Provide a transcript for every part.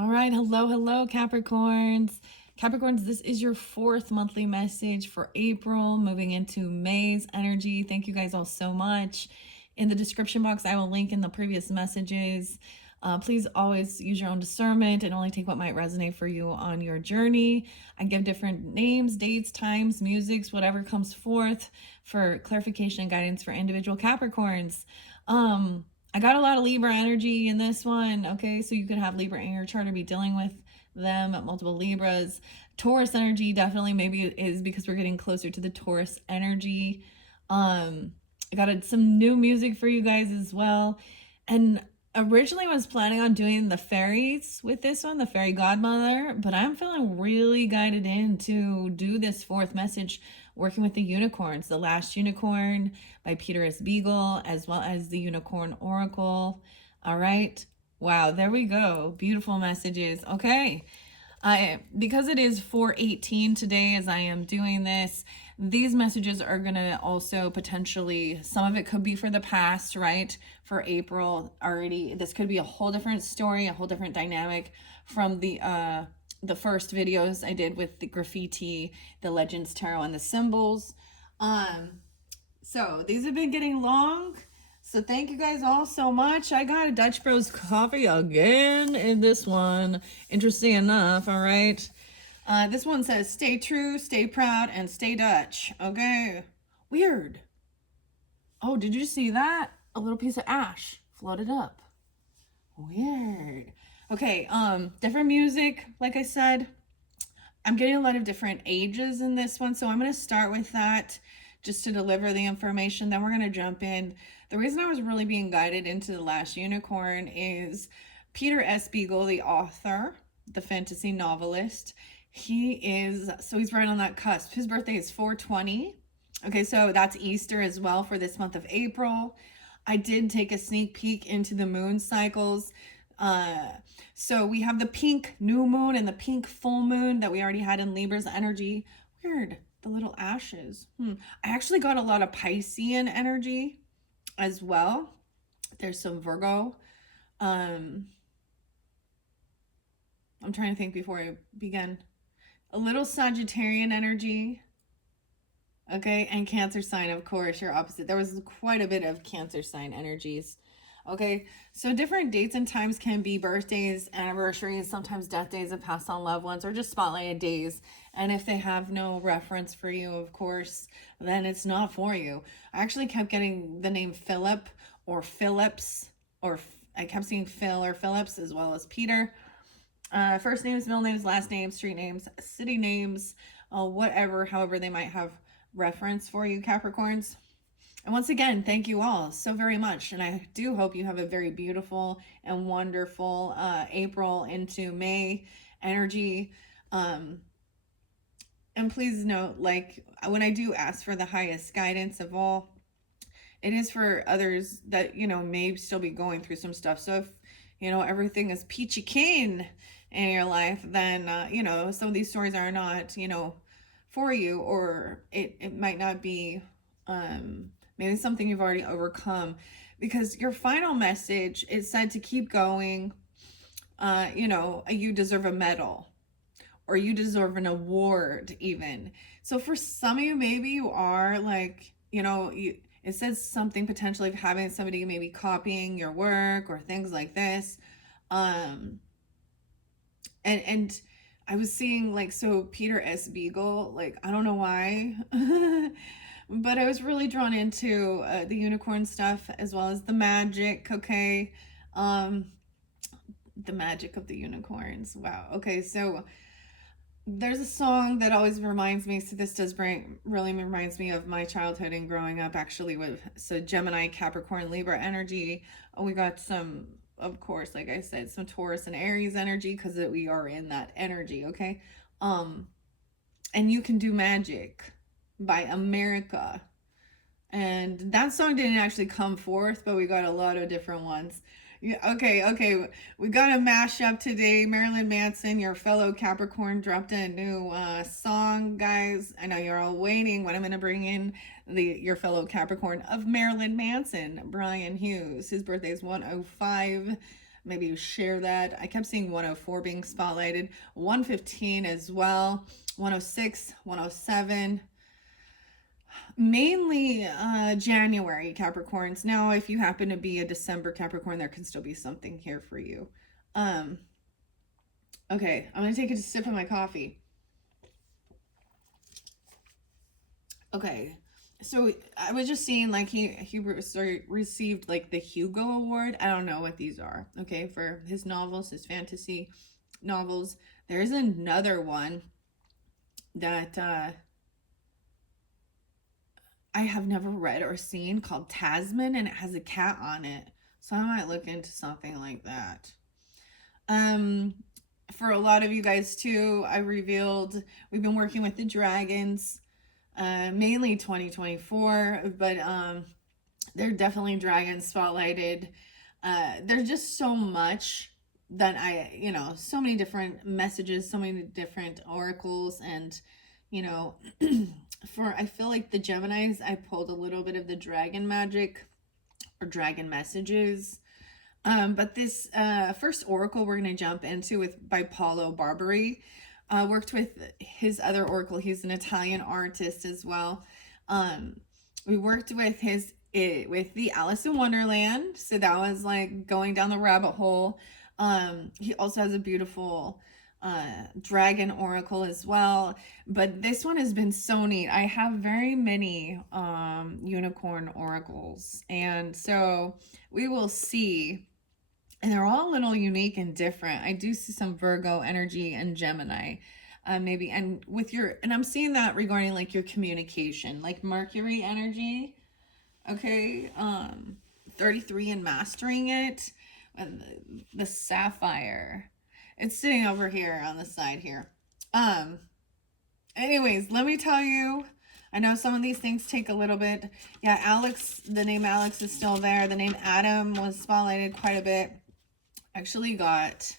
All right, hello, Capricorns. Capricorns, this is your fourth monthly message for April, moving into May's energy. Thank you guys all so much. In the description box, I will link in the previous messages. Please always use your own discernment and only take what might resonate for you on your journey. I give different names, dates, times, musics, whatever comes forth for clarification and guidance for individual Capricorns. I got a lot of Libra energy in this one. Okay, so you could have Libra in your chart or be dealing with them, multiple Libras. Taurus energy definitely maybe it is because we're getting closer to the Taurus energy. I got some new music for you guys as well. And originally I was planning on doing the fairies with this one, the fairy godmother, but I'm feeling really guided in to do this fourth message working with the unicorns, The Last Unicorn by Peter S. Beagle, as well as the Unicorn Oracle. All right. Wow, there we go. Beautiful messages. Okay. Because it is 4/18 today as I am doing this, these messages are going to also potentially, some of it could be for the past, right? For April already. This could be a whole different story, a whole different dynamic from the first videos I did with the graffiti, the legends, tarot, and the symbols. So these have been getting long. So thank you guys all so much. I got a Dutch Bros coffee again in this one. Interesting enough, all right? This one says, stay true, stay proud, and stay Dutch. Okay. Weird. Oh, did you see that? A little piece of ash floated up. Weird. Okay, different music, like I said. I'm getting a lot of different ages in this one, so I'm going to start with that just to deliver the information. Then we're going to jump in. The reason I was really being guided into The Last Unicorn is Peter S. Beagle, the author, the fantasy novelist. He's right on that cusp. His birthday is 4/20. Okay, so that's Easter as well for this month of April. I did take a sneak peek into the moon cycles. So we have the pink new moon and the pink full moon that we already had in Libra's energy. Weird, the little ashes. I actually got a lot of Piscean energy as well. There's some Virgo. I'm trying to think before I begin. A little Sagittarian energy. Okay, and Cancer sign, of course, your opposite. There was quite a bit of Cancer sign energies. Okay, so different dates and times can be birthdays, anniversaries, sometimes death days of passed on loved ones, or just spotlighted days. And if they have no reference for you, of course, then it's not for you. I actually kept getting the name Philip or Phillips, or I kept seeing Phil or Phillips as well as Peter. First names, middle names, last names, street names, city names, whatever, however they might have reference for you, Capricorns. And once again, thank you all so very much. And I do hope you have a very beautiful and wonderful April into May energy. And please note, like, when I do ask for the highest guidance of all, it is for others that, may still be going through some stuff. So if, everything is peachy keen in your life, then, some of these stories are not, for you, or it might not be, maybe something you've already overcome, because your final message is said to keep going. You deserve a medal, or you deserve an award even. So for some of you, maybe you are like, it says something potentially of having somebody maybe copying your work or things like this. And I was seeing, like, so Peter S. Beagle, like, I don't know why, but I was really drawn into the unicorn stuff as well as the magic, okay? The magic of the unicorns. Wow. Okay, so there's a song that always reminds me, so this really reminds me of my childhood and growing up, actually, with Gemini, Capricorn, Libra energy. We got some, of course, like I said, some Taurus and Aries energy, because we are in that energy, okay? And You Can Do Magic by America. And that song didn't actually come forth, but we got a lot of different ones. Yeah, okay. We got a mashup today. Marilyn Manson, your fellow Capricorn, dropped a new song, guys. I know you're all waiting when I'm going to bring in your fellow Capricorn of Marilyn Manson, Brian Hughes. His birthday is 105. maybe share that. I kept seeing 104 being spotlighted, 115 as well, 106, 107. Mainly January Capricorns. Now, if you happen to be a December Capricorn, there can still be something here for you. Okay, I'm going to take a sip of my coffee. Okay, so I was just seeing like he received like the Hugo Award. I don't know what these are. Okay, for his novels, his fantasy novels. There's another one that I have never read or seen called Tasman, and it has a cat on it. So I might look into something like that. For a lot of you guys too, I revealed we've been working with the dragons, mainly 2024, but they're definitely dragon spotlighted. There's just so much that so many different messages, so many different oracles, and I feel like the Geminis, I pulled a little bit of the dragon magic or dragon messages. But this first oracle we're going to jump into by Paolo Barberi. Worked with his other oracle. He's an Italian artist as well. We worked with with the Alice in Wonderland. So that was like going down the rabbit hole. He also has a beautiful dragon oracle as well, but this one has been so neat. I have very many unicorn oracles, and so we will see, and they're all a little unique and different. I do see some Virgo energy and Gemini, maybe, and I'm seeing that regarding like your communication, like Mercury energy. Okay, 33 and mastering it, and the sapphire. It's sitting over here on the side here. Anyways, let me tell you, I know some of these things take a little bit. Yeah, Alex, the name Alex is still there. The name Adam was spotlighted quite a bit. Actually got,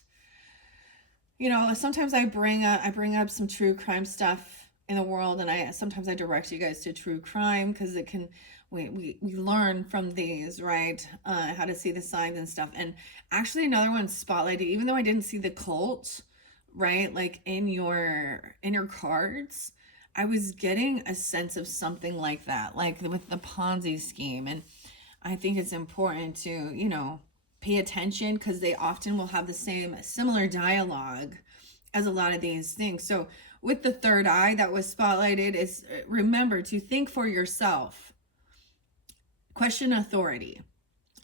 sometimes I bring up some true crime stuff in the world, and sometimes I direct you guys to true crime because it can, we learn from these, right? How to see the signs and stuff. And actually another one spotlighted, even though I didn't see the cult, right? Like in your cards, I was getting a sense of something like that, like with the Ponzi scheme. And I think it's important to, pay attention because they often will have the similar dialogue as a lot of these things. So with the third eye that was spotlighted is remember to think for yourself. Question authority.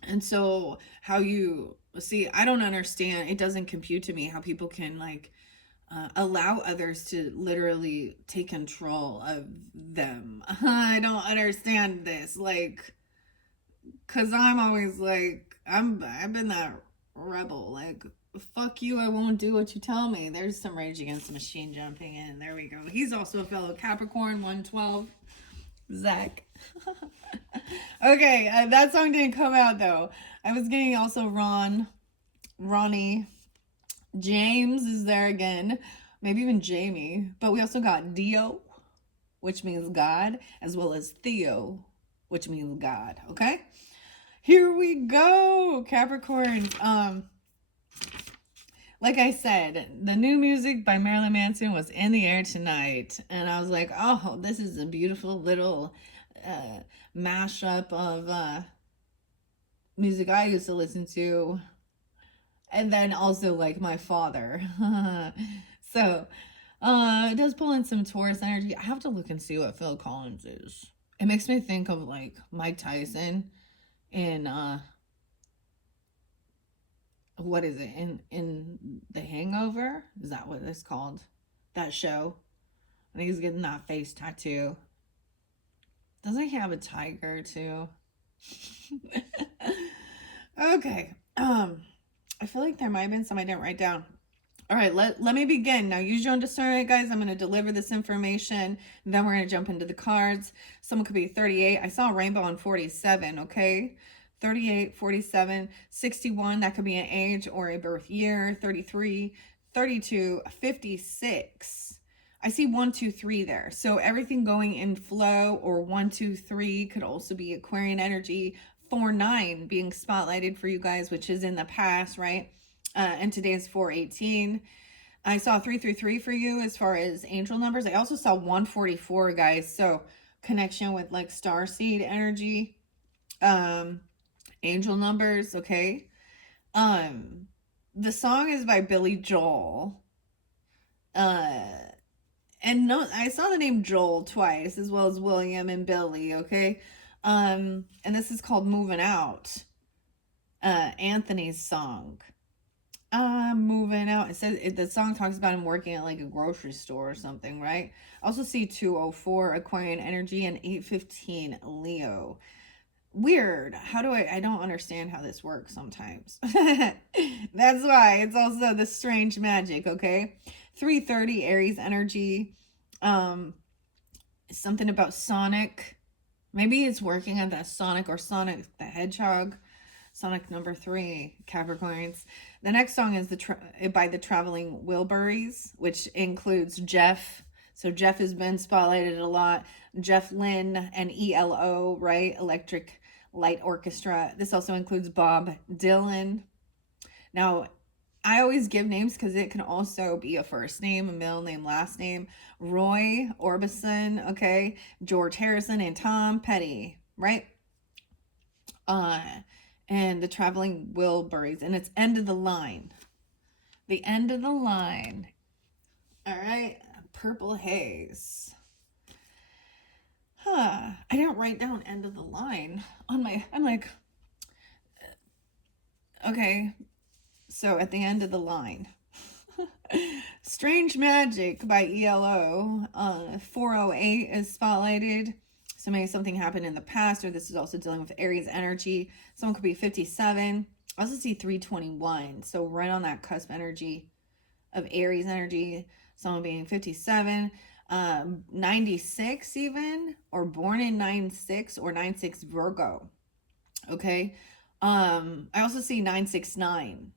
And so how you see, I don't understand, it doesn't compute to me how people can allow others to literally take control of them. I don't understand this, because I'm always I've been that rebel, fuck you, I won't do what you tell me. There's some Rage Against the Machine jumping in. There we go. He's also a fellow Capricorn, 112. Zach. Okay, that song didn't come out though. I was getting also Ronnie, James is there again, maybe even Jamie, but we also got Dio, which means God, as well as Theo, which means God. Okay, here we go, Capricorn. Like I said, the new music by Marilyn Manson was in the air tonight, and I was like, oh, this is a beautiful little mashup of music I used to listen to, and then also my father. So it does pull in some Taurus energy. I have to look and see what Phil Collins is. It makes me think of Mike Tyson in what is it, in The Hangover? Is that what it's called? That show? I think he's getting that face tattoo. Doesn't he have a tiger too? Okay. I feel like there might have been some I didn't write down. All right, let me begin. Now, use your own discernment, guys. I'm going to deliver this information. Then we're going to jump into the cards. Someone could be 38. I saw a rainbow on 47, okay? 38, 47, 61. That could be an age or a birth year. 33, 32, 56. I see 1, 2, 3 there. So everything going in flow, or 1, 2, 3 could also be Aquarian energy. 4, 9 being spotlighted for you guys, which is in the past, right? And today is 418. I saw 333 for you as far as angel numbers. I also saw 144, guys. So connection with like starseed energy, angel numbers. Okay. The song is by Billy Joel. And no, I saw the name Joel twice, as well as William and Billy. Okay. And this is called Moving Out. Anthony's song. Moving out. It says the song talks about him working at like a grocery store or something, right? I also see 204 Aquarian energy and 815 Leo. Weird. How do I don't understand how this works sometimes. That's why it's also the strange magic, okay? 330 Aries energy. Something about Sonic. Maybe it's working at that Sonic or Sonic the Hedgehog. Sonic number 3, Capricorns. The next song is by the Traveling Wilburys, which includes Jeff. So Jeff has been spotlighted a lot. Jeff Lynne and ELO, right? Electric Light Orchestra. This also includes Bob Dylan. Now, I always give names because it can also be a first name, a middle name, last name. Roy Orbison, okay? George Harrison and Tom Petty, right? And the Traveling Wilburys, and it's End of the Line. The End of the Line. All right, Purple Haze. I didn't write down End of the Line on my, I'm like, okay, so at the end of the line. Strange Magic by ELO. 408 is spotlighted. So maybe something happened in the past, or this is also dealing with Aries energy. Someone could be 57. I also see 321. So right on that cusp energy of Aries energy. Someone being 57. 96 even, or born in 96 or 96 Virgo. Okay. I also see 969.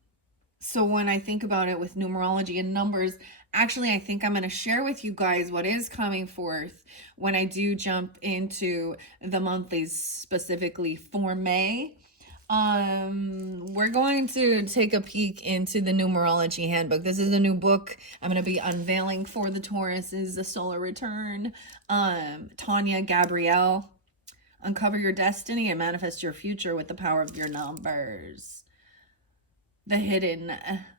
So when I think about it with numerology and numbers, actually, I think I'm going to share with you guys what is coming forth when I do jump into the monthlies specifically for May. We're going to take a peek into the numerology handbook. This is a new book I'm going to be unveiling for the Tauruses, the solar return. Tanya Gabrielle, uncover your destiny and manifest your future with the power of your numbers. The hidden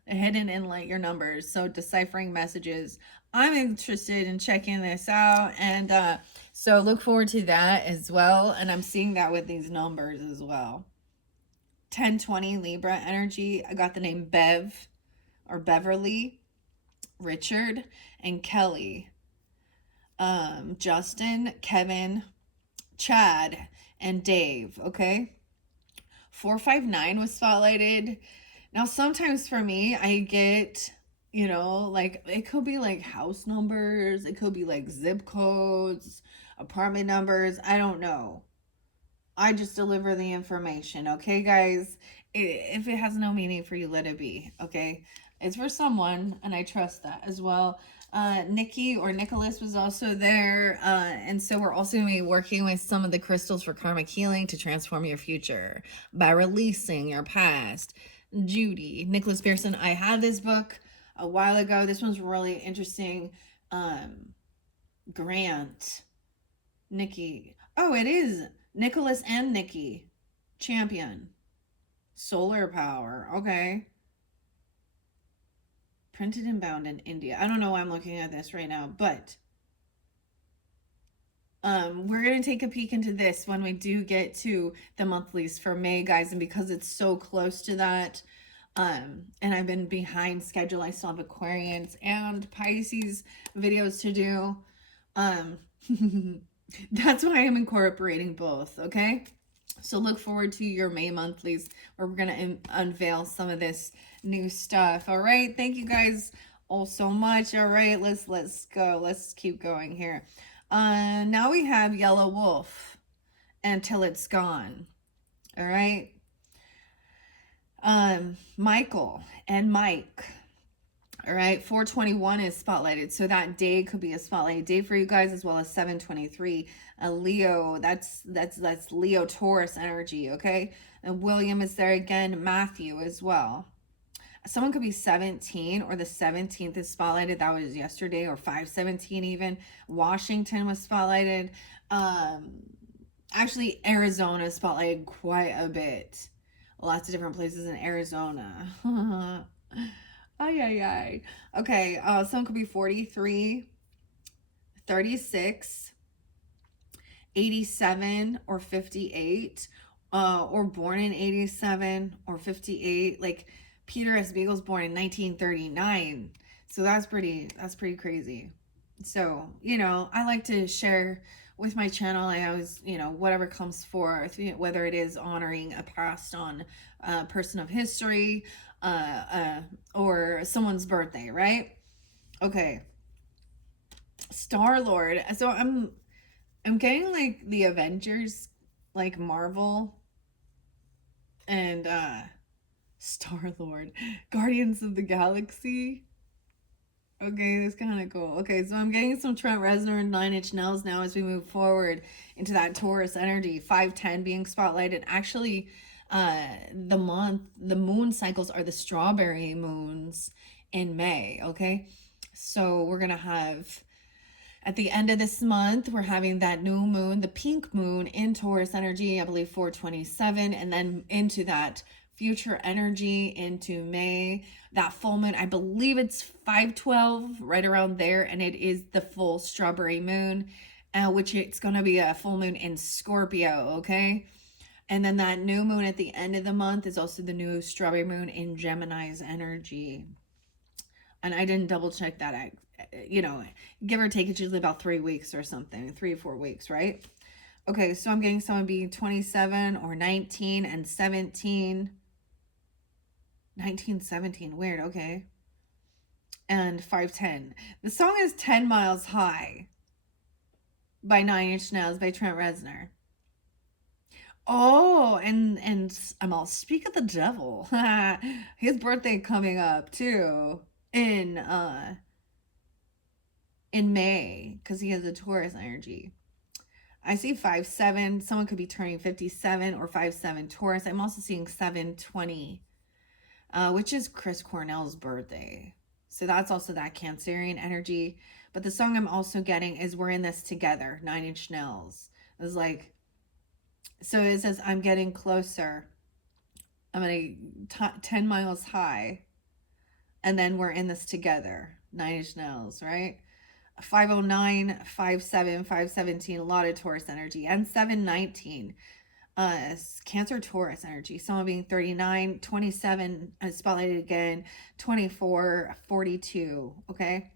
in like your numbers. So deciphering messages. I'm interested in checking this out, and so look forward to that as well. And I'm seeing that with these numbers as well. 1020 Libra energy. I got the name Bev or Beverly, Richard, and Kelly. Justin, Kevin, Chad, and Dave. Okay. 459 was spotlighted. Now, sometimes for me, I get, like, it could be like house numbers. It could be like zip codes, apartment numbers. I don't know. I just deliver the information. Okay, guys? If it has no meaning for you, let it be. Okay? It's for someone, and I trust that as well. Nikki or Nicholas was also there. And so we're also going to be working with some of the crystals for karmic healing to transform your future by releasing your past. Judy, Nicholas Pearson. I had this book a while ago. This one's really interesting. Grant, Nikki. Oh, it is Nicholas and Nikki. Champion. Solar power. Okay. Printed and bound in India. I don't know why I'm looking at this right now, but we're going to take a peek into this when we do get to the monthlies for May, guys. And because it's so close to that, and I've been behind schedule, I still have Aquarians and Pisces videos to do. That's why I'm incorporating both, okay? So look forward to your May monthlies where we're going to unveil some of this new stuff. All right. Thank you guys all so much. All right. Let's go. Let's keep going here. Now we have Yellow Wolf, Until It's Gone. All right. Michael and Mike. All right. 421 is spotlighted. So that day could be a spotlighted day for you guys, as well as 723. Leo, that's Leo Taurus energy. Okay. And William is there again. Matthew as well. Someone could be 17 or the 17th is spotlighted. That was yesterday, or 517 even. Washington was spotlighted. Actually, Arizona spotlighted quite a bit. Lots of different places in Arizona. Ay, ay, ay. Okay, someone could be 43, 36, 87, or 58, or born in 87 or 58. Like Peter S. Beagle's born in 1939. So that's pretty crazy. So, I like to share with my channel. I always, whatever comes forth, whether it is honoring a passed on person of history, or someone's birthday, right? Okay. Star Lord. So I'm getting like the Avengers, like Marvel, and Star Lord, Guardians of the Galaxy. Okay, that's kind of cool. Okay, so I'm getting some Trent Reznor and Nine Inch Nails now as we move forward into that Taurus energy. 510 being spotlighted. Actually, the moon cycles are the strawberry moons in May. Okay, so we're gonna have at the end of this month, we're having that new moon, the pink moon in Taurus energy, I believe 427, and then into that future energy into May. That full moon, I believe it's 512, right around there, and it is the full strawberry moon, which it's going to be a full moon in Scorpio, okay? And then that new moon at the end of the month is also the new strawberry moon in Gemini's energy. And I didn't double check that. Give or take, it's usually about 3 weeks or something, 3 or 4 weeks, right? Okay, so I'm getting someone being 27 or 19 and 17. 19, 17, weird, okay. And 510. The song is 10 Miles High by Nine Inch Nails by Trent Reznor. Oh, and I'm all, speak of the devil. His birthday coming up too in May, because he has a Taurus energy. I see 5-7. Someone could be turning 57 or 5-7 Taurus. I'm also seeing 720, which is Chris Cornell's birthday. So that's also that Cancerian energy. But the song I'm also getting is We're in This Together, Nine Inch Nails. It was like, so it says, I'm getting closer. I'm at 10 miles high. And then we're in this together, Nine Inch Nails, right? 509, 57, 517, a lot of Taurus energy, and 719, Cancer Taurus energy. Someone being 39, 27, spotlighted again, 24, 42. Okay.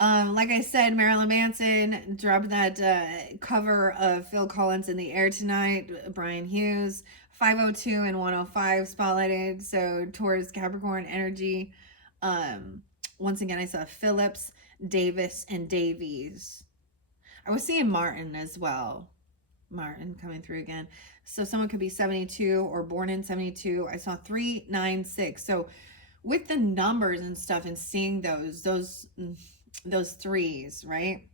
Like I said, Marilyn Manson dropped that cover of Phil Collins in the Air Tonight, Brian Hughes. 502 and 105 spotlighted. So Taurus Capricorn energy. Once again, I saw Phillips, Davis, and Davies. I was seeing Martin as well. Martin coming through again. So someone could be 72 or born in 72. I saw 396. So with the numbers and stuff and seeing those threes, right?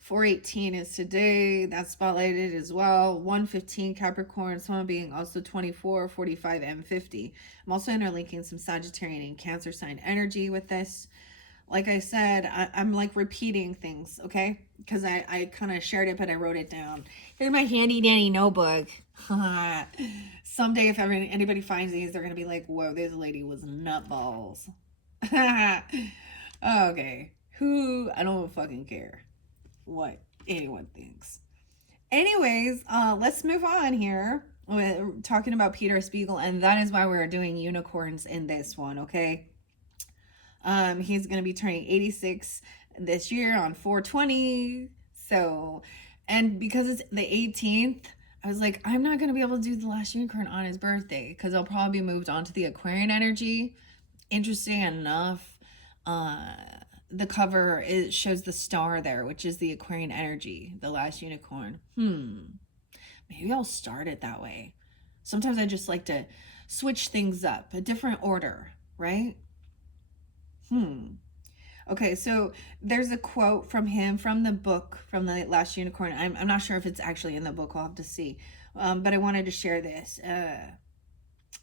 418 is today. That's spotlighted as well. 115 Capricorn. Someone being also 24, 45, and 50. I'm also interlinking some Sagittarian and Cancer sign energy with this. Like I said, I'm like repeating things, okay? Because I kind of shared it, but I wrote it down. Here's my handy dandy notebook. Someday, if ever anybody finds these, they're going to be like, whoa, this lady was nutballs. Okay. I don't fucking care what anyone thinks. Anyways, let's move on here. We're talking about Peter Spiegel, and that is why we're doing unicorns in this one, okay? He's going to be turning 86 this year on 420. So, and because it's the 18th, I was like, I'm not going to be able to do the last unicorn on his birthday because I'll probably be moved on to the Aquarian energy. Interesting enough, the cover, it shows the star there, which is the Aquarian energy, the last unicorn. Maybe I'll start it that way. Sometimes I just like to switch things up, a different order, right? Okay, so there's a quote from him from the book, from the last unicorn. I'm not sure if it's actually in the book. I'll have to see. But I wanted to share this.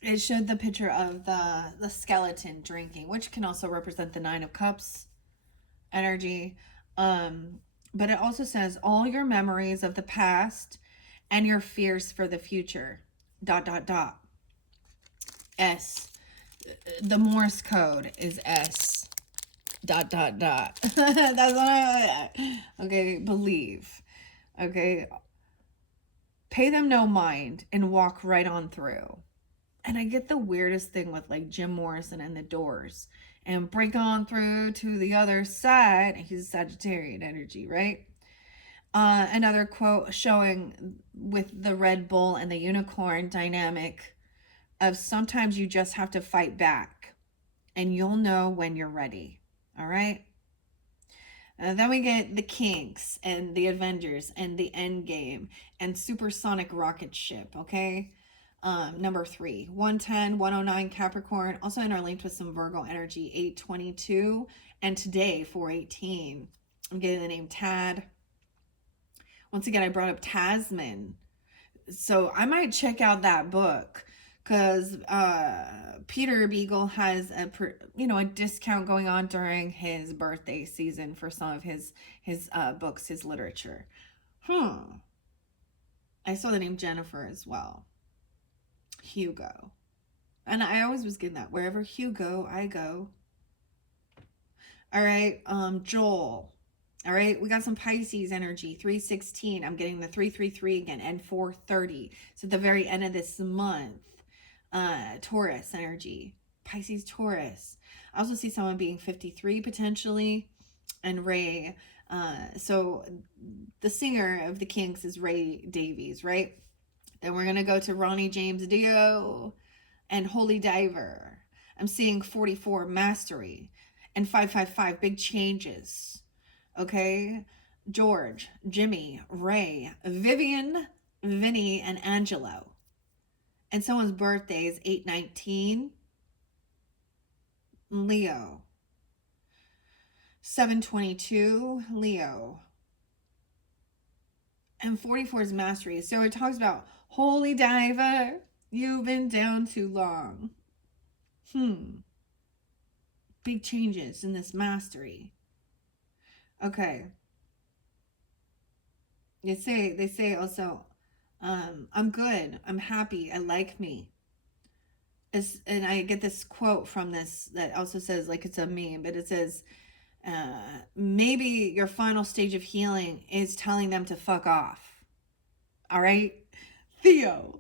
it showed the picture of the skeleton drinking, which can also represent the Nine of Cups energy. Um, but it also says all your memories of the past and your fears for the future. Dot dot dot. S. The Morse code is S. Dot dot dot. That's what I. Okay, believe. Okay, pay them no mind and walk right on through. And I get the weirdest thing with like Jim Morrison and the Doors and break on through to the other side. He's Sagittarian energy, right? Another quote showing with the Red Bull and the unicorn dynamic of sometimes you just have to fight back and you'll know when you're ready. All right. Then we get the Kinks and the Avengers and the End Game and Supersonic Rocket Ship. Okay. Number 3, 110, 109 Capricorn, also interlinked with some Virgo energy, 822, and today 418. I'm getting the name Tad. Once again, I brought up Tasman, so I might check out that book because Peter Beagle has a discount going on during his birthday season for some of his books, his literature. I saw the name Jennifer as well. Hugo. And I always was getting that. Wherever Hugo, I go. All right. Joel. All right. We got some Pisces energy. 316. I'm getting the 333 again. And 430. So at the very end of this month. Taurus energy. Pisces, Taurus. I also see someone being 53 potentially. And Ray. So the singer of the Kinks is Ray Davies, right? Then we're going to go to Ronnie James Dio and Holy Diver. I'm seeing 44, Mastery, and 555, Big Changes. Okay? George, Jimmy, Ray, Vivian, Vinny, and Angelo. And someone's birthday is 819. Leo. 722, Leo. And 44 is Mastery. So it talks about Holy Diver, you've been down too long. Big changes in this Mastery. Okay. They say also, I'm good, I'm happy, I like me. And I get this quote from this that also says, like, it's a meme, but it says, maybe your final stage of healing is telling them to fuck off. All right, Theo.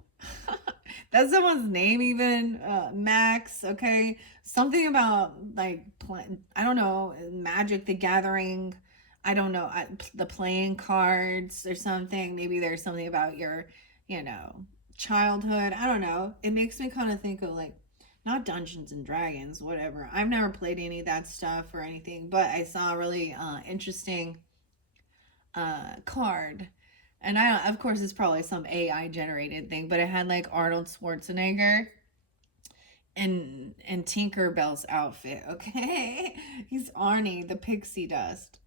That's someone's name even. Max. Okay, something about like I don't know, Magic the Gathering. I don't know, the playing cards or something. Maybe there's something about your, childhood. I don't know. It makes me kind of think of like, not Dungeons and Dragons, whatever. I've never played any of that stuff or anything, but I saw a really interesting card. And of course, it's probably some AI generated thing, but it had like Arnold Schwarzenegger and Tinkerbell's outfit. Okay, he's Arnie, the pixie dust.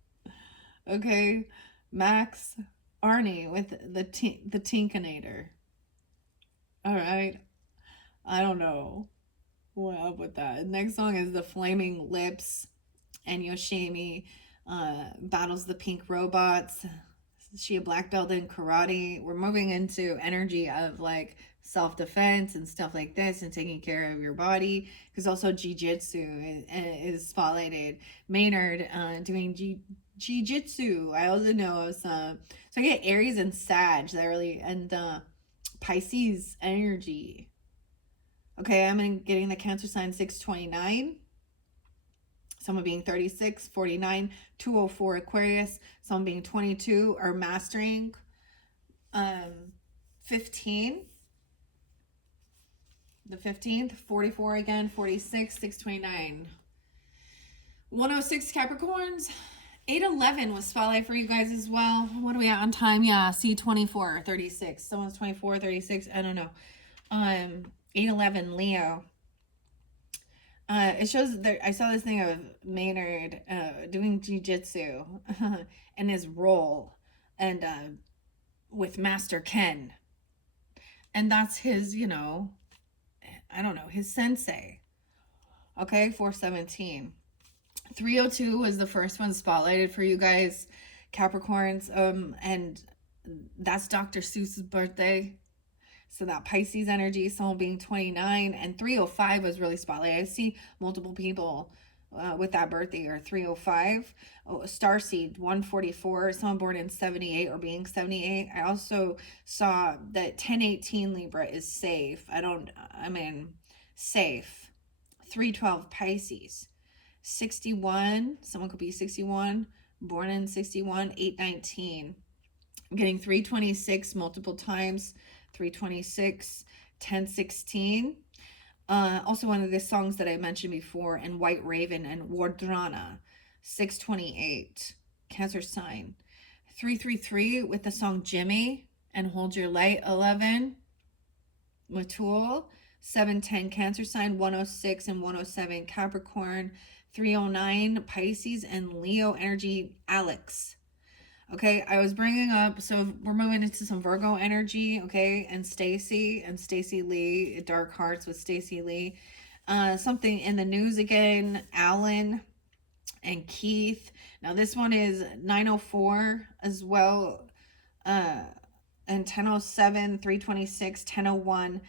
Okay, Max, Arnie with the Tinkinator. All right, I don't know what up with that. Next song is the Flaming Lips, and Yoshimi battles the pink robots. Is she a black belt in karate? We're moving into energy of like self-defense and stuff like this and taking care of your body, because also jiu-jitsu is spotlighted. Maynard doing jiu-jitsu. I also know of some. So I get Aries and Sag that really, and Pisces energy. Okay, I'm getting the Cancer sign 629. Someone being 36, 49, 204 Aquarius. Someone being 22 or mastering. 15. The 15th, 44 again, 46, 629. 106 Capricorns. 811 was spotlight for you guys as well. What are we at on time? Yeah, see 24, 36. Someone's 24, 36. I don't know. 811 Leo. It shows that I saw this thing of Maynard doing jiu-jitsu and his role and with Master Ken. And that's his, I don't know, his sensei. Okay, 417. 302 was the first one spotlighted for you guys, Capricorns. And that's Dr. Seuss's birthday. So that Pisces energy, someone being 29, and 305 was really spotlighted. I see multiple people with that birthday or 305. Oh, Starseed 144, someone born in 78 or being 78. I also saw that 1018 Libra is safe. Safe. 312 Pisces. 61, someone could be 61, born in 61, 819. I'm getting 326 multiple times, 326, 1016. Also one of the songs that I mentioned before, and White Raven and Wardrana, 628, Cancer sign. 333 with the song Jimmy and Hold Your Light, 11, Matul. 710 Cancer sign, 106 and 107 Capricorn, 309 Pisces and Leo energy, Alex. Okay, I was bringing up, so we're moving into some Virgo energy, okay, and Stacey Lee, Dark Hearts with Stacey Lee. Something in the news again, Alan and Keith. Now this one is 904 as well, and 1007, 326, 1001,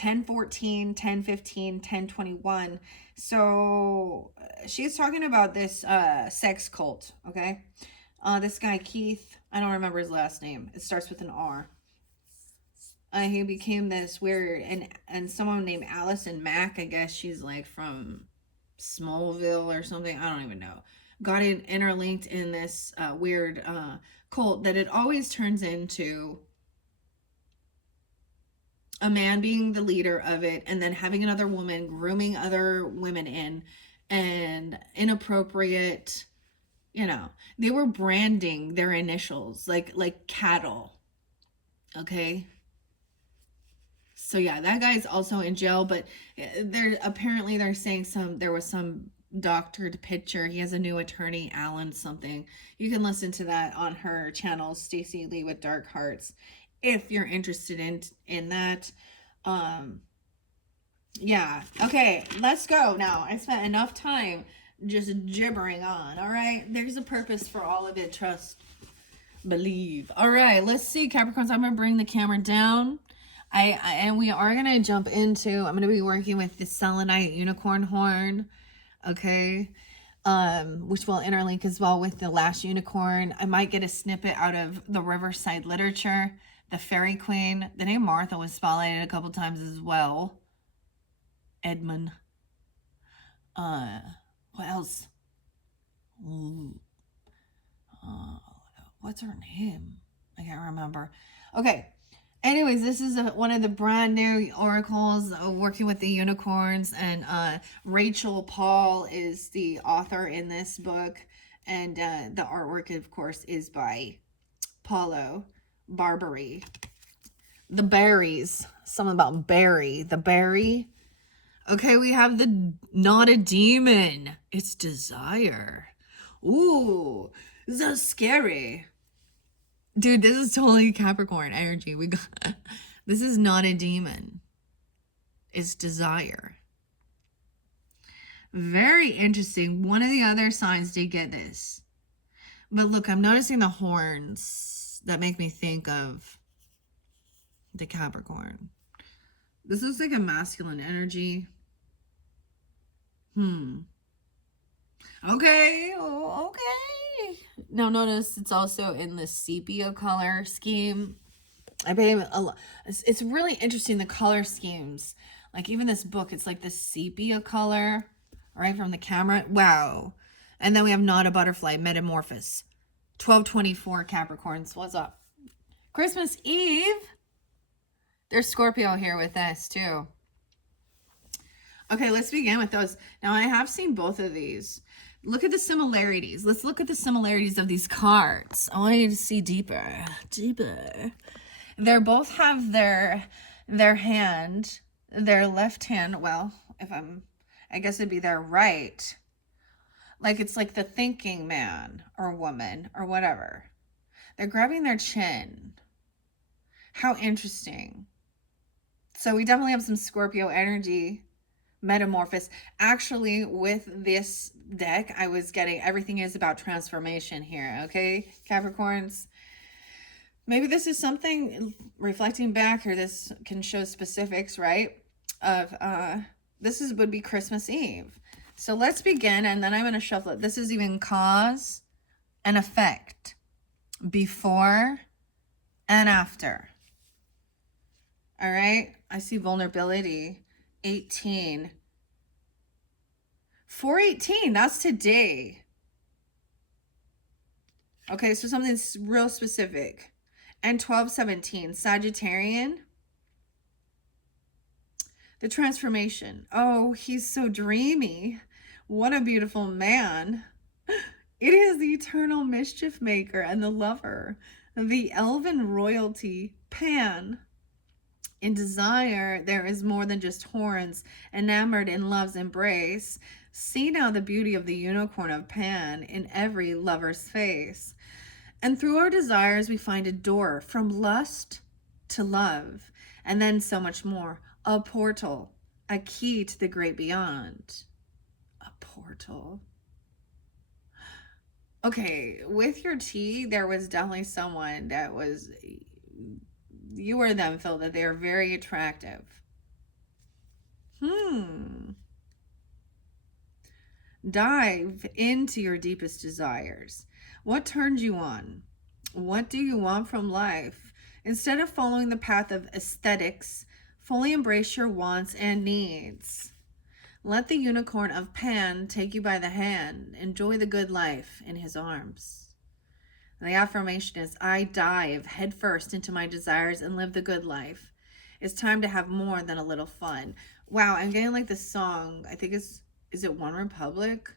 1014, 1015, 1021. So she's talking about this sex cult, okay? This guy Keith, I don't remember his last name. It starts with an R. He became this weird, and someone named Allison Mack, I guess she's like from Smallville or something. I don't even know. Got it interlinked in this weird cult that it always turns into a man being the leader of it, and then having another woman grooming other women in, and inappropriate, they were branding their initials like cattle. Okay. So yeah, that guy's also in jail, but they're saying there was some doctored picture. He has a new attorney, Alan something. You can listen to that on her channel, Stacey Lee with Dark Hearts, if you're interested in that. Yeah. Okay, let's go now. I spent enough time just gibbering on. All right, there's a purpose for all of it. Trust, believe. All right, let's see, Capricorns. I'm gonna bring the camera down. And we are gonna jump into, I'm gonna be working with the selenite unicorn horn, okay, which will interlink as well with the last unicorn. I might get a snippet out of the Riverside literature, the Fairy Queen. The name Martha was spotlighted a couple times as well. Edmund. What else? What's her name? I can't remember. Okay. Anyways, this is one of the brand new oracles working with the unicorns, and Rachel Paul is the author in this book, and the artwork, of course, is by Paulo Barbary. The berries. Something about berry. The berry. Okay, we have the not a demon. It's desire. Ooh, so scary. Dude, this is totally Capricorn energy. This is not a demon. It's desire. Very interesting. One of the other signs did get this. But look, I'm noticing the horns that make me think of the Capricorn. This is like a masculine energy. Okay. Oh, okay. Now notice it's also in the sepia color scheme. I pay him a lot. It's really interesting, the color schemes. Like even this book, it's like the sepia color, right from the camera. Wow. And then we have Not a Butterfly, Metamorphosis. 1224 Capricorns. What's up? Christmas Eve. There's Scorpio here with us too. Okay, let's begin with those. Now I have seen both of these. Look at the similarities. Let's look at the similarities of these cards. I want you to see deeper. They both have their hand, their left hand. Well, I guess it'd be their right. Like it's like the thinking man or woman or whatever. They're grabbing their chin. How interesting. So we definitely have some Scorpio energy, metamorphosis. Actually, with this deck, I was getting everything is about transformation here. Okay, Capricorns. Maybe this is something reflecting back, or this can show specifics, right? Of this is would be Christmas Eve. So let's begin, and then I'm going to shuffle it. This is even cause and effect, before and after. All right, I see vulnerability. 18. 418, that's today. Okay, so something's real specific. And 1217, Sagittarian. The transformation. Oh, he's so dreamy. What a beautiful man. It is the eternal mischief maker and the lover, the elven royalty, Pan. In desire, there is more than just horns, enamored in love's embrace. See now the beauty of the unicorn of Pan in every lover's face. And through our desires, we find a door from lust to love, and then so much more. A portal, a key to the great beyond. A portal. Okay, with your tea, there was definitely someone that was, you or them feel that they are very attractive. Dive into your deepest desires. What turns you on? What do you want from life? Instead of following the path of aesthetics, fully embrace your wants and needs. Let the unicorn of Pan take you by the hand. Enjoy the good life in his arms. And the affirmation is, I dive headfirst into my desires and live the good life. It's time to have more than a little fun. Wow, I'm getting like this song. I think is it One Republic?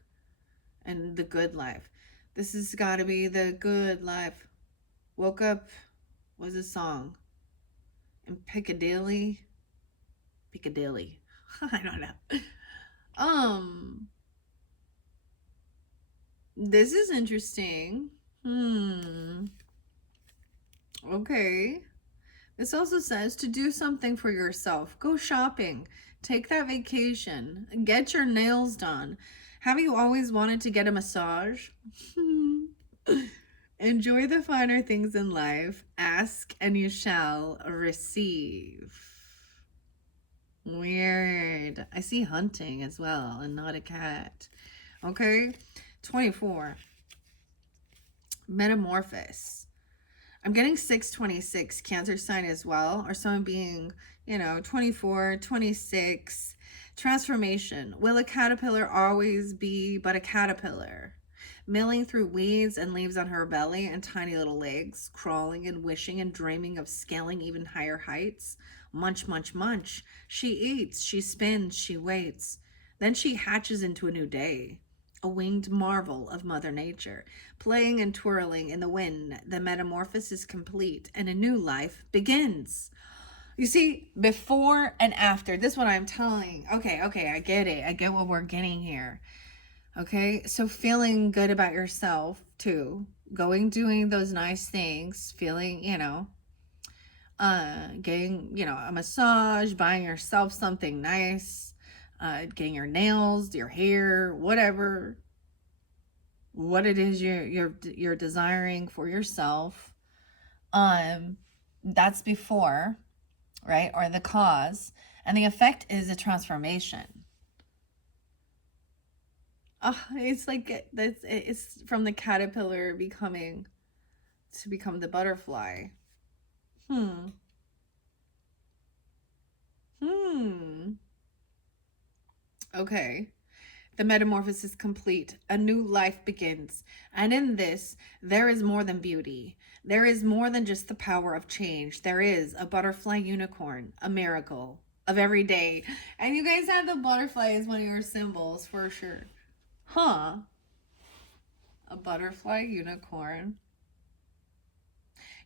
And the good life. This has got to be the good life. Woke up, was a song. In Piccadilly. I don't know. This is interesting. Okay. This also says to do something for yourself. Go shopping. Take that vacation. Get your nails done. Have you always wanted to get a massage? Enjoy the finer things in life. Ask and you shall receive. Weird. I see hunting as well and not a cat. Okay. 24. Metamorphosis. I'm getting 626, Cancer sign as well, or someone being, 24, 26. Transformation. Will a caterpillar always be but a caterpillar? Milling through weeds and leaves on her belly and tiny little legs, crawling and wishing and dreaming of scaling even higher heights. Munch, munch, munch. She eats, she spins, she waits. Then she hatches into a new day. A winged marvel of Mother Nature, playing and twirling in the wind. The metamorphosis is complete and a new life begins. You see, before and after, this is what I'm telling. Okay, I get it. I get what we're getting here. Okay, so feeling good about yourself too. Doing those nice things, feeling, getting, a massage, buying yourself something nice, getting your nails, your hair, whatever, what it is you're desiring for yourself. That's before, right? Or the cause, and the effect is a transformation. It's like it's from the caterpillar become the butterfly. Okay. The metamorphosis is complete. A new life begins. And in this, there is more than beauty. There is more than just the power of change. There is a butterfly unicorn, a miracle of every day. And you guys have the butterfly as one of your symbols for sure. Huh. A butterfly unicorn.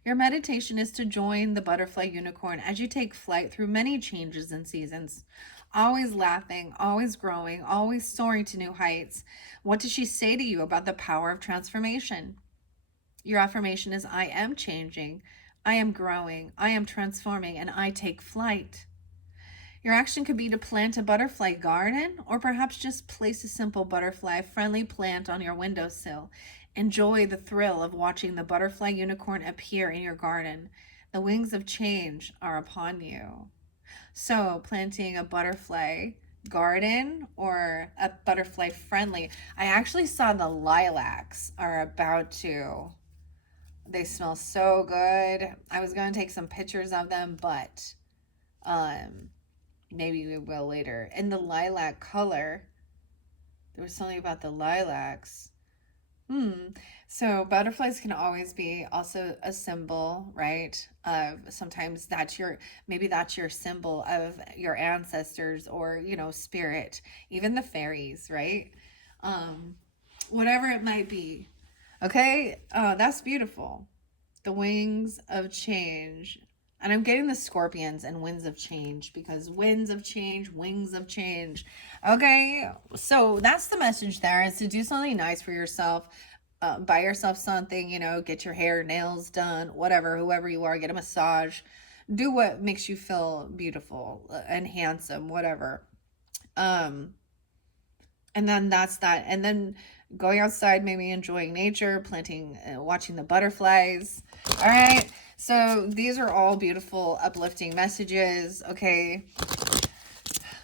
Your meditation is to join the butterfly unicorn as you take flight through many changes and seasons. Always laughing, always growing, always soaring to new heights. What does she say to you about the power of transformation? Your affirmation is, I am changing, I am growing, I am transforming, and I take flight. Your action could be to plant a butterfly garden, or perhaps just place a simple butterfly-friendly plant on your windowsill. Enjoy the thrill of watching the butterfly unicorn appear in your garden. The wings of change are upon you. So, planting a butterfly garden or a butterfly friendly. I actually saw the lilacs are about to. They smell so good. I was going to take some pictures of them, but maybe we will later. And the lilac color, there was something about the lilacs. So butterflies can always be also a symbol, right? Of sometimes maybe that's your symbol of your ancestors or, spirit, even the fairies, right? Whatever it might be. Okay, that's beautiful. The wings of change. And I'm getting the scorpions and winds of change, because winds of change, wings of change. Okay, so that's the message there, is to do something nice for yourself. Buy yourself something, get your hair, nails done, whatever, whoever you are, get a massage. Do what makes you feel beautiful and handsome, whatever. And then that's that. And then going outside, maybe enjoying nature, planting, watching the butterflies. All right. So these are all beautiful, uplifting messages. Okay.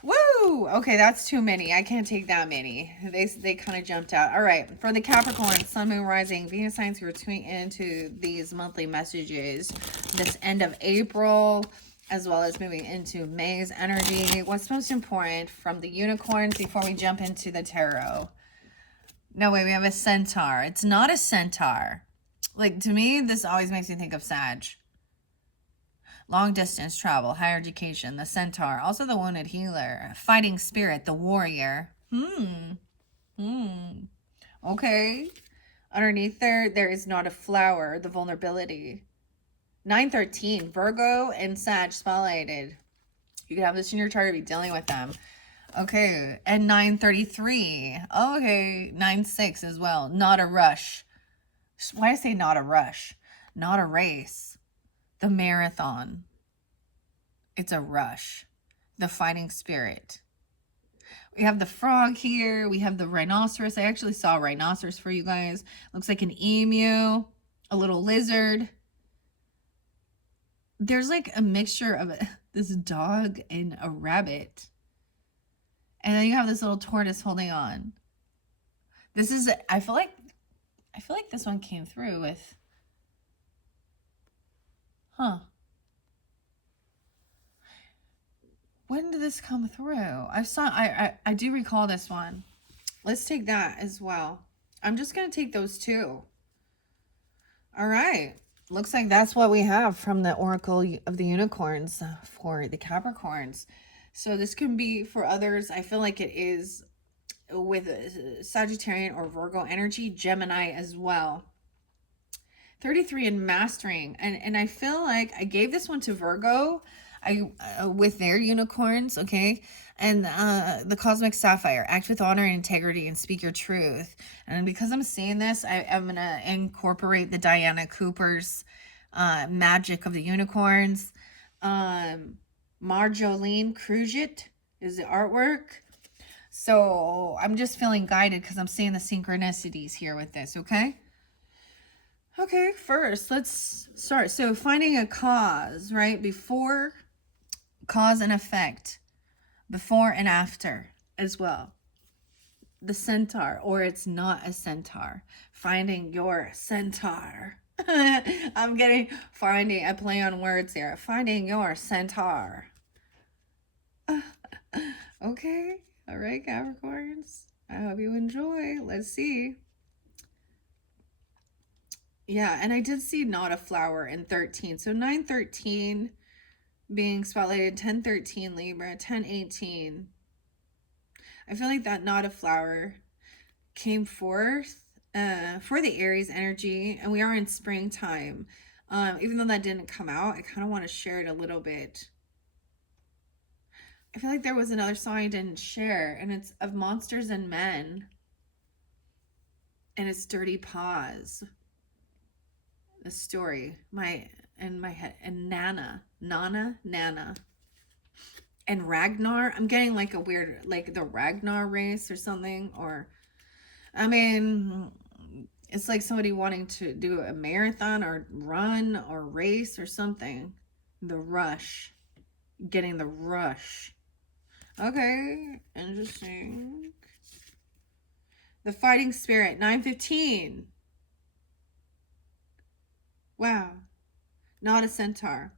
Woo! Okay, that's too many. I can't take that many. They kind of jumped out. All right. For the Capricorn, Sun, Moon, Rising, Venus signs who are tuning into these monthly messages this end of April, as well as moving into May's energy. What's most important from the unicorns before we jump into the tarot? No, wait, we have a centaur. It's not a centaur. Like, to me, this always makes me think of Sag. Long distance travel, higher education, the centaur, also the wounded healer, fighting spirit, the warrior. Okay. Underneath there is not a flower, the vulnerability. 913, Virgo and Sag spotlighted. You could have this in your chart to be dealing with them. Okay, and 933. Oh, okay, 96 as well. Not a rush. Why do I say not a rush? Not a race. The marathon. It's a rush. The fighting spirit. We have the frog here. We have the rhinoceros. I actually saw a rhinoceros for you guys. Looks like an emu. A little lizard. There's like a mixture of this dog and a rabbit. And then you have this little tortoise holding on. This is, I feel like this one came through with, When did this come through? I do recall this one. Let's take that as well. I'm just going to take those two. All right. Looks like that's what we have from the Oracle of the Unicorns for the Capricorns. So this can be for others. I feel like it is with Sagittarian or Virgo energy, Gemini as well. 33 in mastering. And I feel like I gave this one to Virgo with their unicorns, okay? And the Cosmic Sapphire, act with honor and integrity and speak your truth. And because I'm seeing this, I'm going to incorporate the Diana Cooper's magic of the unicorns. Marjolaine Crujit is the artwork. So I'm just feeling guided because I'm seeing the synchronicities here with this, okay? Okay, first, let's start. So finding a cause, right? Before, cause and effect. Before and after as well. The centaur, or it's not a centaur. Finding your centaur. I'm finding a play on words here. Finding your centaur. Okay. All right, Capricorns. I hope you enjoy. Let's see. Yeah, and I did see not a flower in 13. So 913 being spotlighted, 1013 Libra, 1018. I feel like that not a flower came forth for the Aries energy, and we are in springtime. Even though that didn't come out, I kind of want to share it a little bit. I feel like there was another song I didn't share, and it's of Monsters and Men. And it's Dirty Paws. The story. In my head. And Nana. And Ragnar, I'm getting like a weird, like the Ragnar race or something. Or, I mean, it's like somebody wanting to do a marathon or run or race or something. The rush. Getting the rush. Okay, interesting. The fighting spirit, 915. Wow. Not a centaur.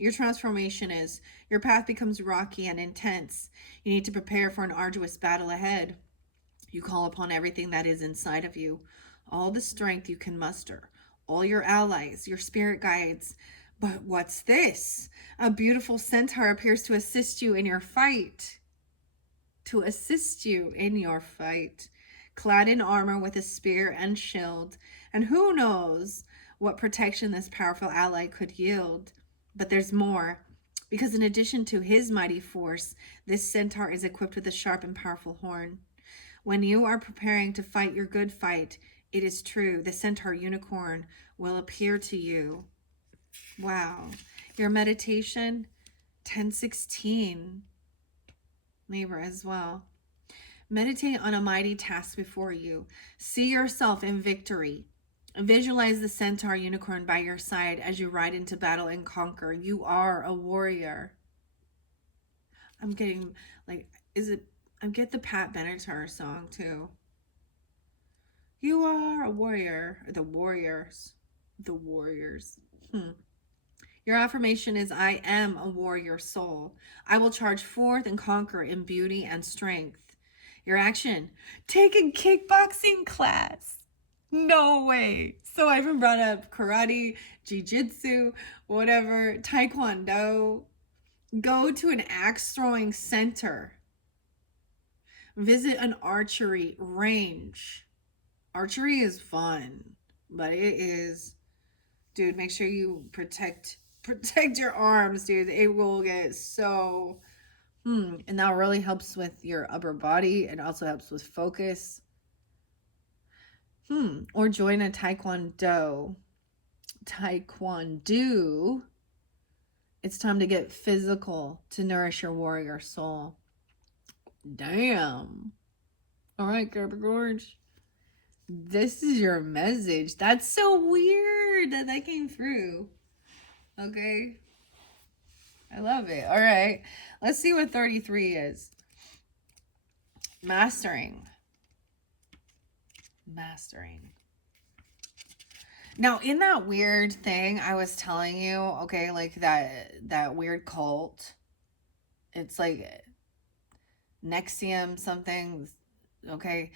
Your transformation is your path becomes rocky and intense. You need to prepare for an arduous battle ahead. You call upon everything that is inside of you, all the strength you can muster, all your allies, your spirit guides. But what's this? A beautiful centaur appears to assist you in your fight. To assist you in your fight, clad in armor with a spear and shield, and who knows what protection this powerful ally could yield. But there's more, because in addition to his mighty force, this centaur is equipped with a sharp and powerful horn. When you are preparing to fight your good fight, it is true, the centaur unicorn will appear to you. Wow. Your meditation, 1016. Libra as well. Meditate on a mighty task before you. See yourself in victory. Visualize the centaur unicorn by your side as you ride into battle and conquer. You are a warrior. I'm getting like, I get the Pat Benatar song too. You are a warrior. The warriors. The warriors. Your affirmation is, I am a warrior soul. I will charge forth and conquer in beauty and strength. Your action, take a kickboxing class. No way. So I even brought up karate, jiu-jitsu, whatever, taekwondo. Go to an axe throwing center. Visit an archery range. Archery is fun, but it is, dude, make sure you protect your arms, dude. It will get so and that really helps with your upper body. It also helps with focus. Or join a taekwondo. It's time to get physical to nourish your warrior soul. Damn. All right, Capricorn. This is your message. That's so weird that came through. Okay. I love it. All right. Let's see what 33 is. Mastering. Now, in that weird thing I was telling you, okay, like that weird cult. It's like Nexium something. Okay.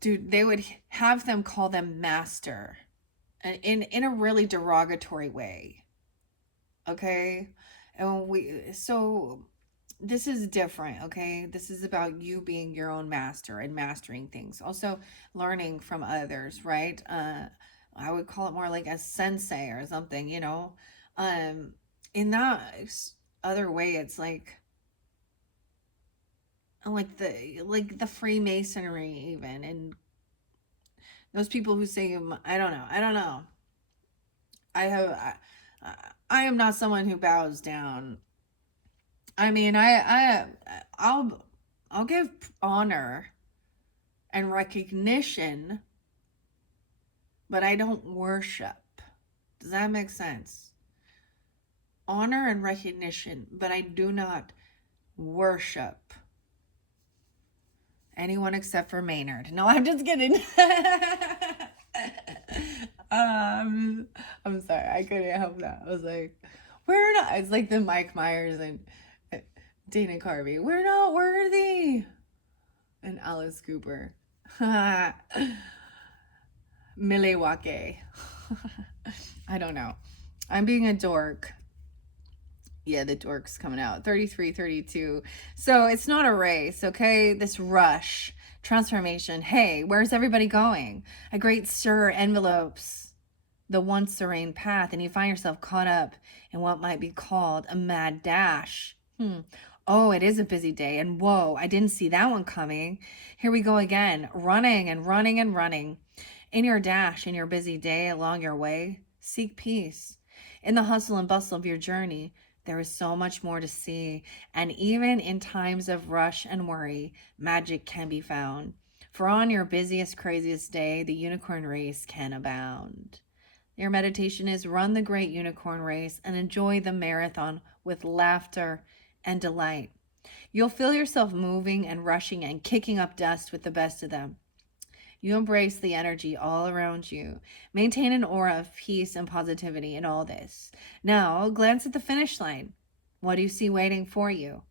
Dude, they would have them call them master in a really derogatory way. Okay? And so this is different, okay? This is about you being your own master and mastering things. Also learning from others, right? I would call it more like a sensei or something, you know? In that other way, it's like the Freemasonry even, and those people who say, I don't know. I am not someone who bows down. I mean, I'll give honor and recognition, but I don't worship. Does that make sense? Honor and recognition, but I do not worship anyone except for Maynard. No, I'm just kidding. I'm sorry. I couldn't help that. I was like, we're not. It's like the Mike Myers and Dana Carvey. We're not worthy. And Alice Cooper. Milwaukee. I don't know. I'm being a dork. Yeah, the dork's coming out. 33, 32. So it's not a race, okay? This rush, transformation. Hey, where's everybody going? A great stir envelopes the once serene path, and you find yourself caught up in what might be called a mad dash. Oh, it is a busy day, and whoa, I didn't see that one coming. Here we go again, running and running and running. In your dash, in your busy day, along your way, seek peace. In the hustle and bustle of your journey, There is so much more to see, and even in times of rush and worry, magic can be found. For on your busiest, craziest day, the unicorn race can abound. Your meditation is run the great unicorn race and enjoy the marathon with laughter and delight. You'll feel yourself moving and rushing and kicking up dust with the best of them. You embrace the energy all around you. Maintain an aura of peace and positivity in all this. Now, glance at the finish line. What do you see waiting for you?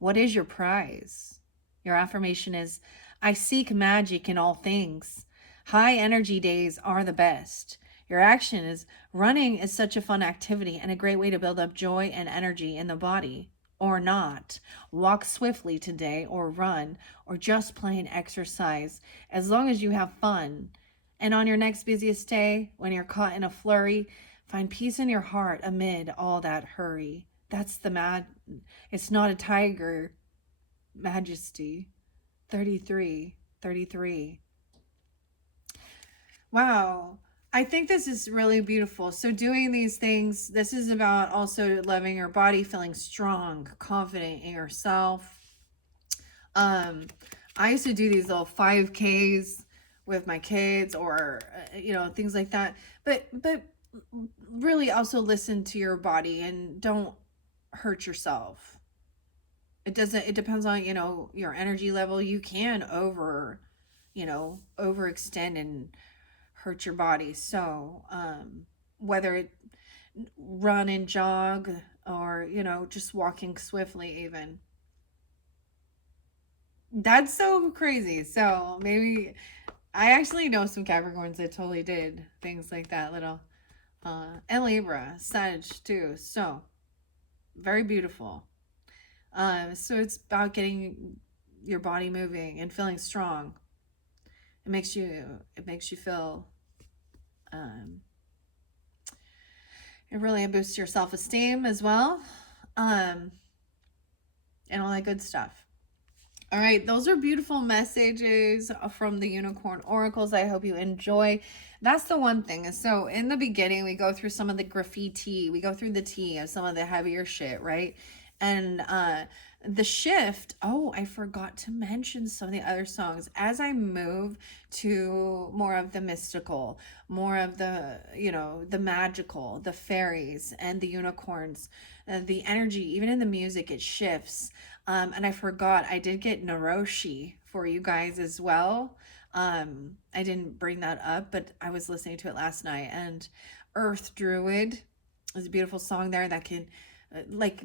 What is your prize? Your affirmation is, I seek magic in all things. High energy days are the best. Your action is, running is such a fun activity and a great way to build up joy and energy in the body. Or not. Walk swiftly today, or run, or just plain exercise, as long as you have fun. And on your next busiest day, when you're caught in a flurry, find peace in your heart amid all that hurry. That's it's not a tiger, majesty. 33, 33. Wow. I think this is really beautiful. So doing these things, this is about also loving your body, feeling strong, confident in yourself. I used to do these little 5Ks with my kids, or things like that. But really also listen to your body and don't hurt yourself. It depends on, your energy level. You can overextend and hurt your body. So whether it run and jog, or just walking swiftly, even, that's so crazy. So maybe I actually know some Capricorns that totally did things like that, little and Libra, Sag too. So very beautiful. So it's about getting your body moving and feeling strong. It makes you feel it really boosts your self-esteem as well, and all that good stuff. All right, those are beautiful messages from the Unicorn Oracles. I hope you enjoy. That's the one thing. So in the beginning, we go through some of the graffiti. We go through the tea of some of the heavier shit, right? And the shift, I forgot to mention some of the other songs. As I move to more of the mystical, more of the, the magical, the fairies and the unicorns, the energy, even in the music, it shifts. And I forgot, I did get Naroshi for you guys as well. I didn't bring that up, but I was listening to it last night. And Earth Druid is a beautiful song there that can,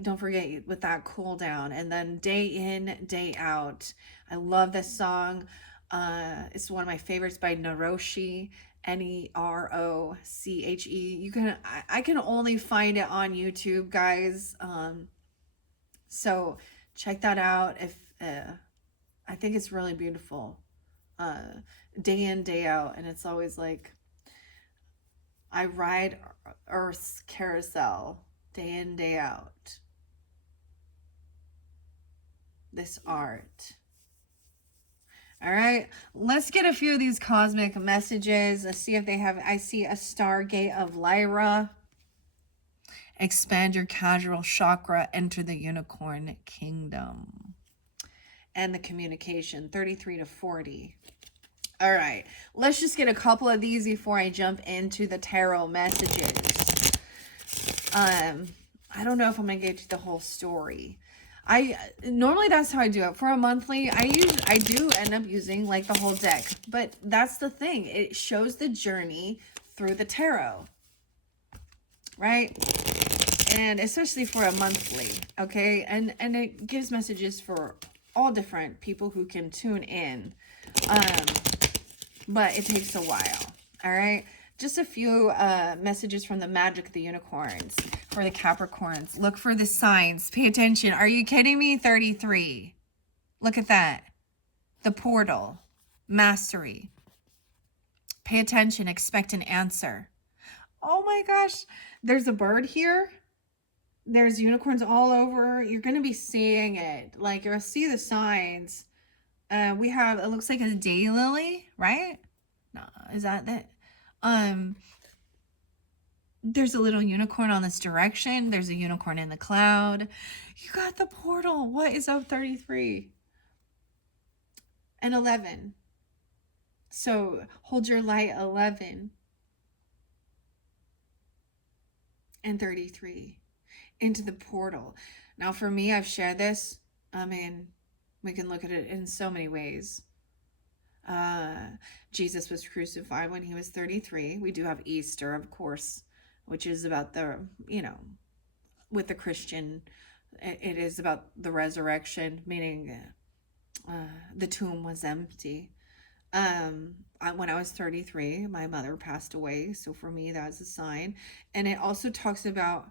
don't forget, with that cool down. And then Day In, Day Out. I love this song. It's one of my favorites by Naroshi, Neroche. I can only find it on YouTube, guys. So check that out. If I think it's really beautiful. Day in, day out, and it's always like, I ride Earth's carousel day in, day out. This art. All right, let's get a few of these cosmic messages. Let's see if they have. I see a Stargate of Lyra. Expand your casual chakra, enter the unicorn kingdom. And the communication, 33 to 40. All right, let's just get a couple of these before I jump into the tarot messages. I don't know if I'm gonna get you the whole story. Normally that's how I do it. For a monthly, I do end up using like the whole deck, but that's the thing. It shows the journey through the tarot, right? And especially for a monthly, okay? And it gives messages for all different people who can tune in. But it takes a while, all right? Just a few messages from the Magic of the Unicorns for the Capricorns. Look for the signs. Pay attention. Are you kidding me? 33. Look at that. The portal. Mastery. Pay attention. Expect an answer. Oh my gosh. There's a bird here. There's unicorns all over. You're going to be seeing it. Like, you'll see the signs. We have, it looks like a daylily, right? No, is that it? There's a little unicorn on this direction. There's a unicorn in the cloud. You got the portal. What is 033? And 11. So hold your light, 11 and 33 into the portal. Now for me, I've shared this. I mean, we can look at it in so many ways. Jesus was crucified when he was 33. We do have Easter, of course, which is about the, with the Christian, it is about the resurrection, meaning the tomb was empty. When I was 33, my mother passed away. So for me, that's a sign. And it also talks about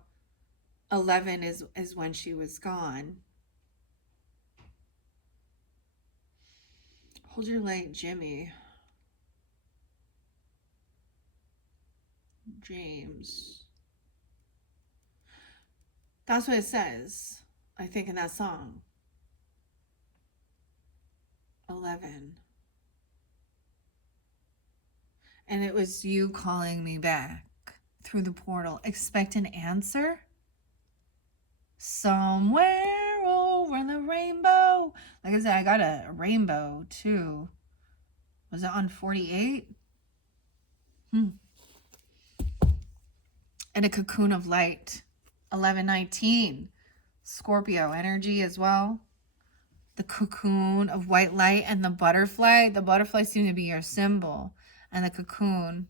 11 is when she was gone. Hold your light, Jimmy. James. That's what it says, I think, in that song. 11. And it was you calling me back through the portal. Expect an answer? Somewhere over the rainbow. Like I said, I got a rainbow too. Was it on 48? And a cocoon of light. 1119. Scorpio energy as well. The cocoon of white light and the butterfly. The butterfly seemed to be your symbol. And the cocoon.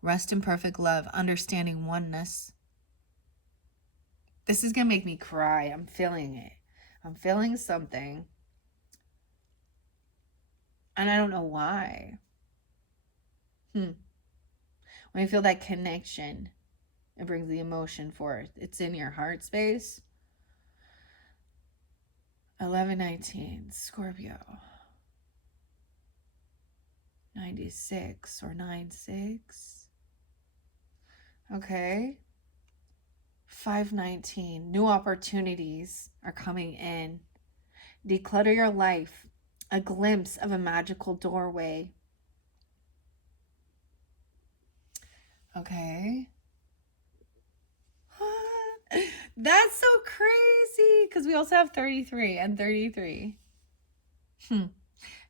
Rest in perfect love. Understanding oneness. This is going to make me cry. I'm feeling it. I'm feeling something. And I don't know why. When you feel that connection, it brings the emotion forth. It's in your heart space. 1119, Scorpio. 96 or 96. Okay. 519, new opportunities are coming in. Declutter your life. A glimpse of a magical doorway. Okay. That's so crazy because we also have 33 and 33.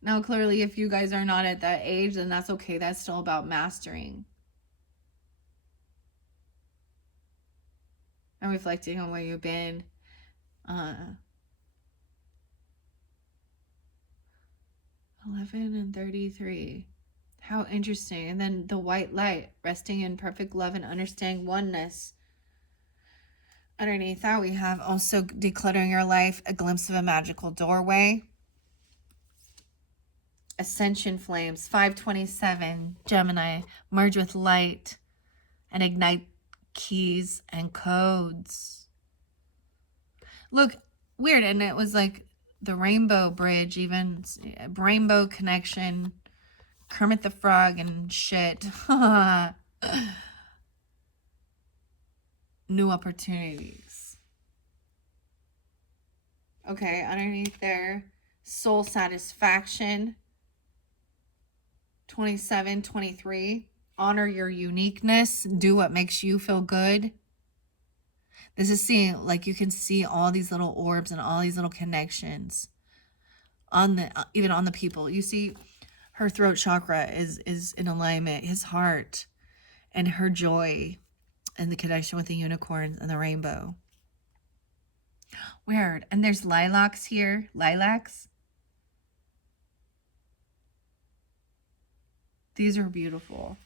Now, clearly, if you guys are not at that age, then that's okay. That's still about mastering. And reflecting on where you've been. 11 and 33. How interesting. And then the white light, resting in perfect love and understanding oneness. Underneath that, we have also decluttering your life, a glimpse of a magical doorway. Ascension flames, 527, Gemini, merge with light and ignite keys and codes. Look, weird. And it was like the rainbow bridge, even rainbow connection, Kermit the Frog and shit. New opportunities. Okay, underneath there, soul satisfaction. 27, 23. Honor your uniqueness. Do what makes you feel good. This is seeing, like, you can see all these little orbs and all these little connections on the, even on the people. You see her throat chakra is in alignment, his heart and her joy and the connection with the unicorns and the rainbow. Weird. And there's lilacs here. Lilacs. These are beautiful.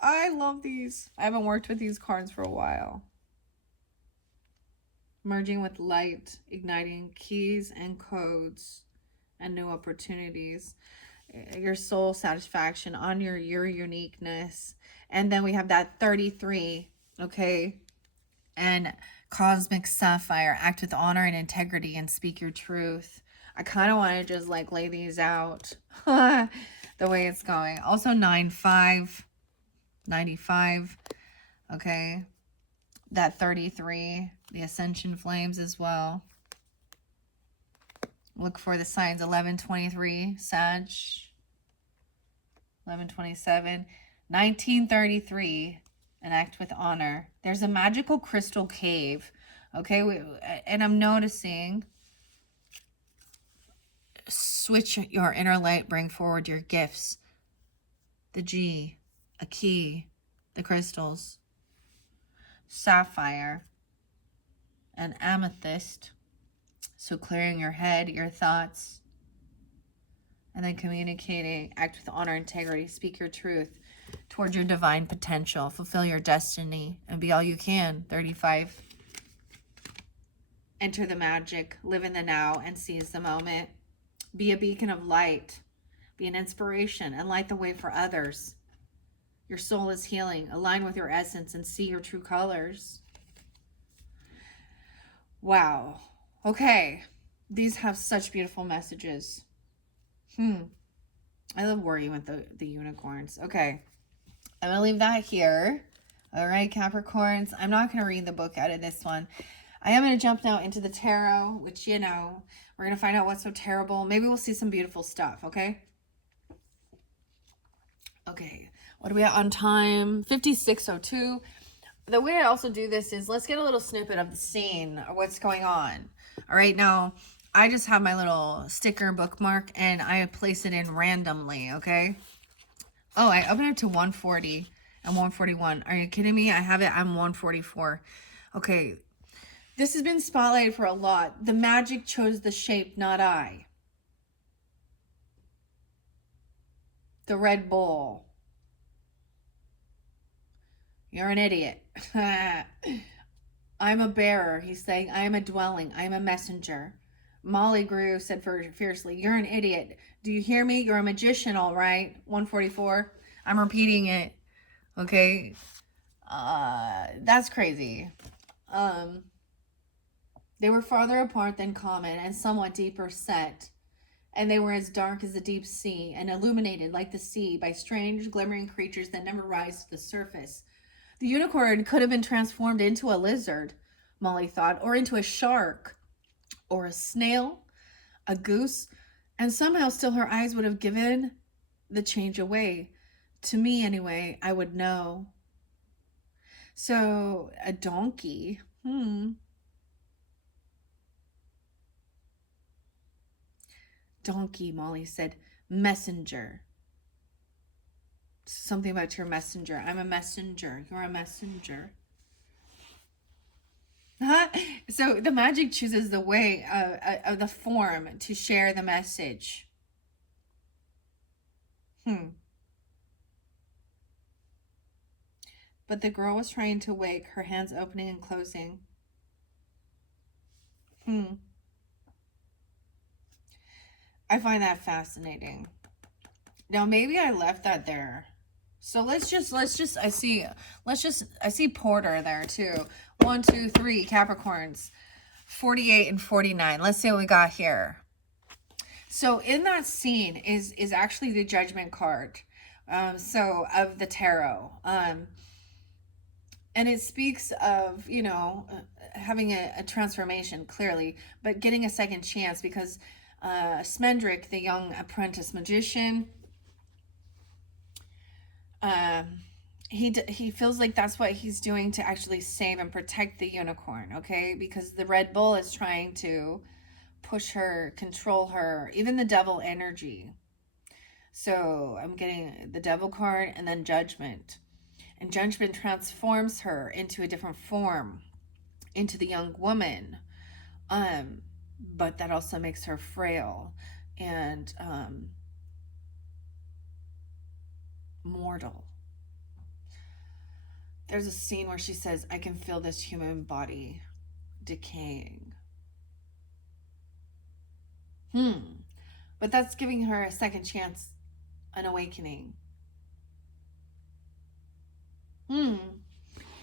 I love these. I haven't worked with these cards for a while. Merging with light, igniting keys and codes and new opportunities. Your soul satisfaction, on your uniqueness. And then we have that 33, okay? And cosmic sapphire, act with honor and integrity and speak your truth. I kind of want to just like lay these out the way it's going. Also 95, 95, okay? That 33, the ascension flames as well. Look for the signs 1123, Sag, 1127, 1933, and act with honor. There's a magical crystal cave. Okay, and I'm noticing, switch your inner light, bring forward your gifts. The G, a key, the crystals, sapphire, and amethyst. So clearing your head, your thoughts, and then communicating, act with honor, integrity, speak your truth towards your divine potential, fulfill your destiny, and be all you can. 35. Enter the magic, live in the now, and seize the moment. Be a beacon of light, be an inspiration, and light the way for others. Your soul is healing. Align with your essence and see your true colors. Wow. Okay. These have such beautiful messages. I love worrying with the unicorns. Okay. I'm going to leave that here. All right, Capricorns. I'm not going to read the book out of this one. I am going to jump now into the tarot, which, you know, we're going to find out what's so terrible. Maybe we'll see some beautiful stuff, okay? Okay. What are we at on time? 56:02. The way I also do this is let's get a little snippet of the scene or what's going on. All right, now I just have my little sticker bookmark and I place it in randomly, okay? Oh, I opened it to 140 and 141. Are you kidding me? I have it on 144. Okay, this has been spotlighted for a lot. The magic chose the shape, not I. The Red Bull. You're an idiot. I'm a bearer, he's saying. I am a dwelling. I am a messenger. Molly Grew said fiercely, you're an idiot. Do you hear me? You're a magician, all right. 144. I'm repeating it. Okay. That's crazy. They were farther apart than common and somewhat deeper set. And they were as dark as the deep sea and illuminated like the sea by strange glimmering creatures that never rise to the surface. The unicorn could have been transformed into a lizard, Molly thought, or into a shark, or a snail, a goose, and somehow still her eyes would have given the change away. To me, anyway, I would know. So, a donkey. Donkey, Molly said. Messenger. Something about your messenger. I'm a messenger. You're a messenger. So the magic chooses the way of the form to share the message. But the girl was trying to wake, her hands opening and closing. I find that fascinating. Now maybe I left that there. So I see Porter there too. 1, 2, 3 Capricorns. 48 and 49. Let's see what we got here. So in that scene is actually the Judgment card. So of the tarot. And it speaks of, you know, having a transformation, clearly, but getting a second chance because Smendrick, the young apprentice magician, he feels like that's what he's doing to actually save and protect the unicorn, okay? Because the Red Bull is trying to push her, control her, even the devil energy. So I'm getting the Devil card and then Judgment. And Judgment transforms her into a different form, into the young woman. But that also makes her frail and mortal. There's a scene where she says, I can feel this human body decaying. But that's giving her a second chance, an awakening.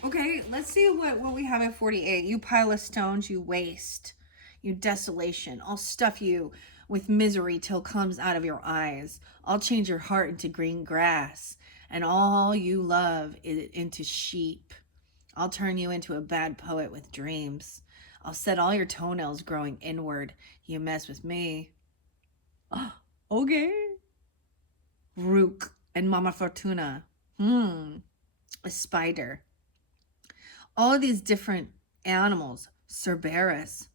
Okay, let's see what we have at 48. You pile of stones, you waste, you desolation. I'll stuff you with misery till comes out of your eyes. I'll change your heart into green grass and all you love into sheep. I'll turn you into a bad poet with dreams. I'll set all your toenails growing inward. You mess with me. Okay. Rook and Mama Fortuna. A spider. all of these different animals. Cerberus.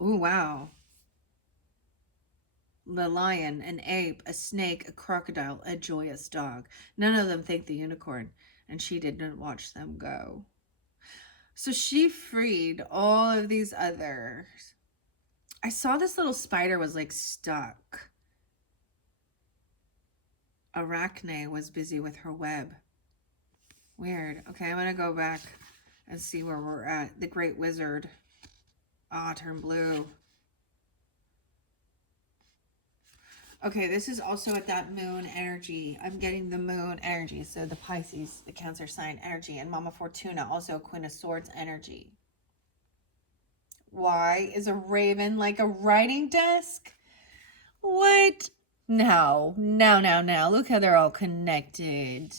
Oh, wow. The lion, an ape, a snake, a crocodile, a joyous dog. None of them thanked the unicorn, and she didn't watch them go. So she freed all of these others. I saw this little spider was like stuck. Arachne was busy with her web. Weird. Okay, I'm going to go back and see where we're at. The Great Wizard. Ah, turn blue. Okay, this is also at that moon energy. I'm getting the moon energy. So the Pisces, the Cancer sign energy, and Mama Fortuna, also Queen of Swords energy. Why is a raven like a writing desk? What? No. Look how they're all connected.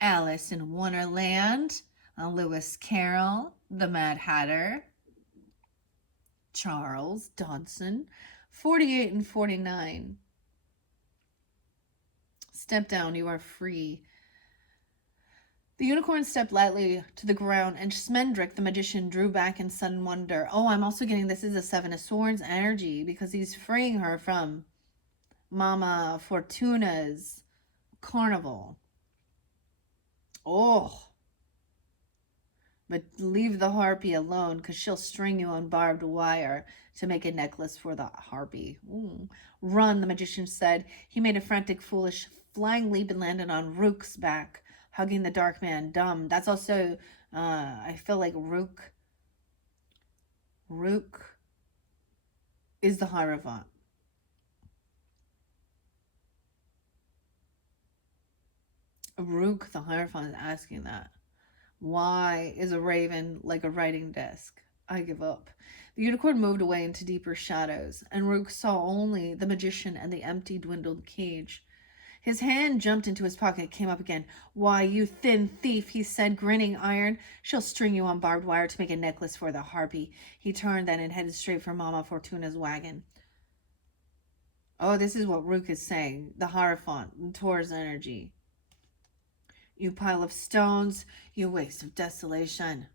Alice in Wonderland, Lewis Carroll, the Mad Hatter, Charles Dodson, 48 and 49. Step down, you are free. The unicorn stepped lightly to the ground, and Smendrick, the magician, drew back in sudden wonder. Oh, I'm also getting this is a Seven of Swords energy because he's freeing her from Mama Fortuna's carnival. Oh. But leave the harpy alone because she'll string you on barbed wire to make a necklace for the harpy. Ooh. Run, the magician said. He made a frantic, foolish, flying leap and landed on Rook's back, hugging the dark man, dumb. That's also, I feel like Rook is the Hierophant. Rook, the Hierophant, is asking that. Why is a raven like a writing desk? I give up. The unicorn moved away into deeper shadows, and Rook saw only the magician and the empty, dwindled cage. His hand jumped into his pocket, came up again. Why, you thin thief, he said, grinning iron. She'll string you on barbed wire to make a necklace for the harpy. He turned then and headed straight for Mama Fortuna's wagon. Oh, this is what Rook is saying. The Hierophant, Taurus energy. You pile of stones, you waste of desolation.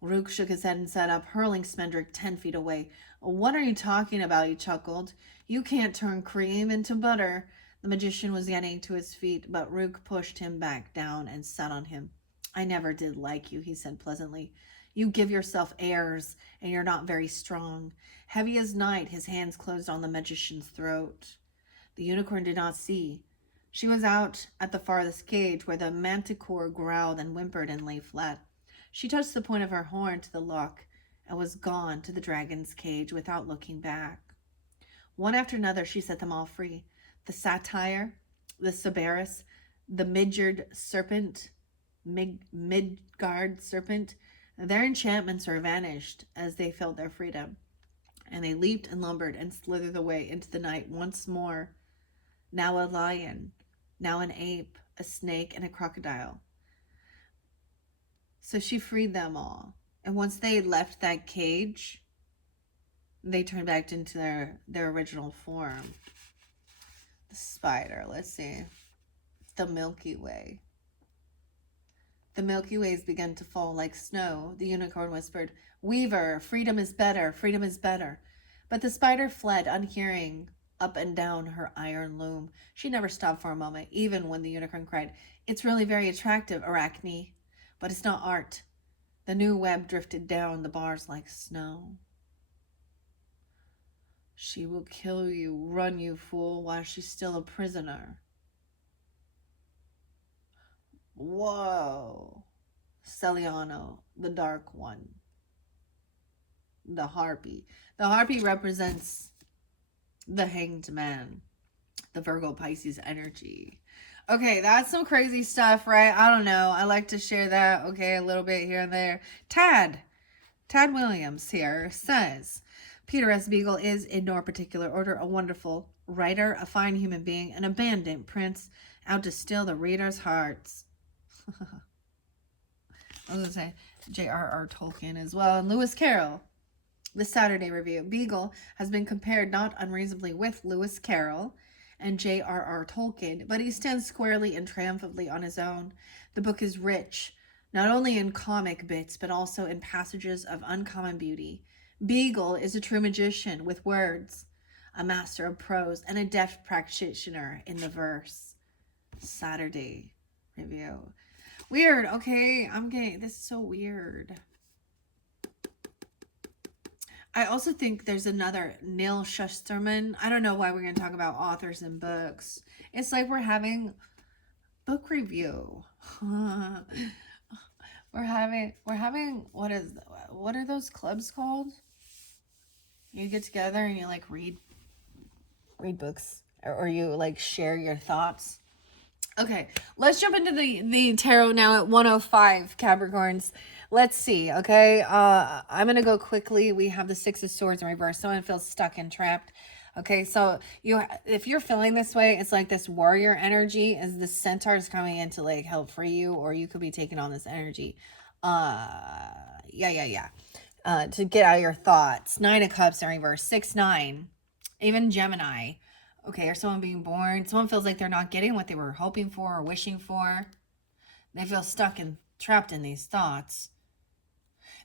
Rook shook his head and sat up, hurling Smendrick 10 feet away. What are you talking about? He chuckled. You can't turn cream into butter. The magician was getting to his feet, but Rook pushed him back down and sat on him. I never did like you, he said pleasantly. You give yourself airs, and you're not very strong. Heavy as night, his hands closed on the magician's throat. The unicorn did not see. She was out at the farthest cage where the manticore growled and whimpered and lay flat. She touched the point of her horn to the lock and was gone to the dragon's cage without looking back. One after another, she set them all free. The satyr, the Cerberus, the Midgard serpent, Midgard serpent, their enchantments were vanished as they felt their freedom, and they leaped and lumbered and slithered away into the night once more. Now a lion, now an ape, a snake, and a crocodile. So she freed them all. And once they left that cage, they turned back into their original form. The spider, let's see. The Milky Way. The Milky Ways began to fall like snow. The unicorn whispered, Weaver, freedom is better, freedom is better. But the spider fled, unhearing, up and down her iron loom. She never stopped for a moment, even when the unicorn cried, It's really very attractive, Arachne, but it's not art. The new web drifted down the bars like snow. She will kill you, run you, fool, while she's still a prisoner. Whoa. Celiano, the dark one. The harpy. The harpy represents the hanged man, the Virgo Pisces energy. Okay, that's some crazy stuff, right? I don't know. I like to share that, okay, a little bit here and there. Tad Williams here says, Peter S. Beagle is, in no particular order, a wonderful writer, a fine human being, an abandoned prince, out to steal the reader's hearts. I was going to say J.R.R. Tolkien as well. And Lewis Carroll, the Saturday Review. Beagle has been compared not unreasonably with Lewis Carroll and J.R.R. Tolkien, but he stands squarely and triumphantly on his own. The book is rich, not only in comic bits, but also in passages of uncommon beauty. Beagle is a true magician with words, a master of prose, and a deft practitioner in the verse. Saturday review. Weird. Okay, I'm getting this is so weird. I also think there's another Neil Shusterman. I don't know why we're going to talk about authors and books. It's like we're having book review. we're having what are those clubs called? You get together and you like read books, or you like share your thoughts. Okay, let's jump into the tarot now at 105, Capricorns. Let's see, okay? I'm going to go quickly. We have the Six of Swords in reverse. Someone feels stuck and trapped. Okay, so if you're feeling this way, it's like this warrior energy as the centaur is coming in to like help free you, or you could be taking on this energy. To get out of your thoughts. 9 of Cups in reverse. 6-9. Even Gemini. Okay, or someone being born. Someone feels like they're not getting what they were hoping for or wishing for. They feel stuck and trapped in these thoughts.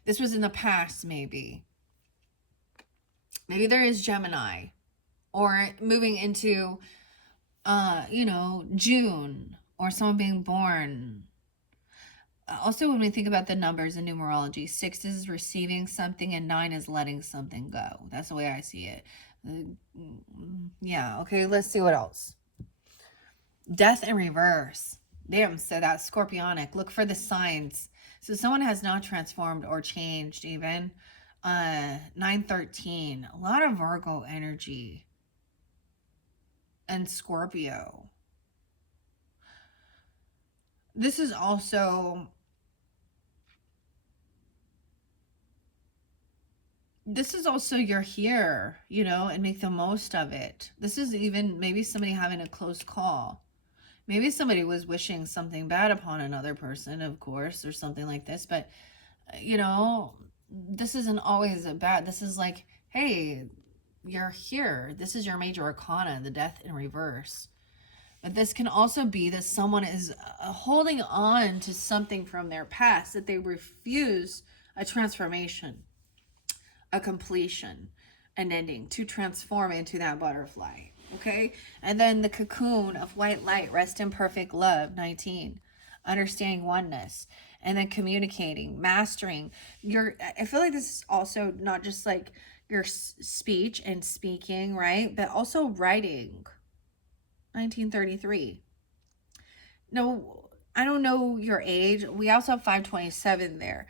This was in the past, maybe. Maybe there is Gemini. Or moving into, June. Or someone being born. Also, when we think about the numbers in numerology, 6 is receiving something and 9 is letting something go. That's the way I see it. Yeah, okay, let's see what else. Death in reverse. Damn, so that's Scorpionic. Look for the signs. So someone has not transformed or changed even. 9-13. A lot of Virgo energy. And Scorpio. This is also... you're here, and make the most of it. This is even maybe somebody having a close call. Maybe somebody was wishing something bad upon another person, of course, or something like this. But, this isn't always a bad. This is like, hey, you're here. This is your major arcana, the Death in reverse. But this can also be that someone is holding on to something from their past, that they refuse a transformation, a completion, an ending, to transform into that butterfly. Okay, and then the cocoon of white light, rest in perfect love. 19, understanding oneness, and then communicating, mastering I feel like this is also not just like your speech and speaking, right, but also writing. 1933. No, I don't know your age. We also have 527 there.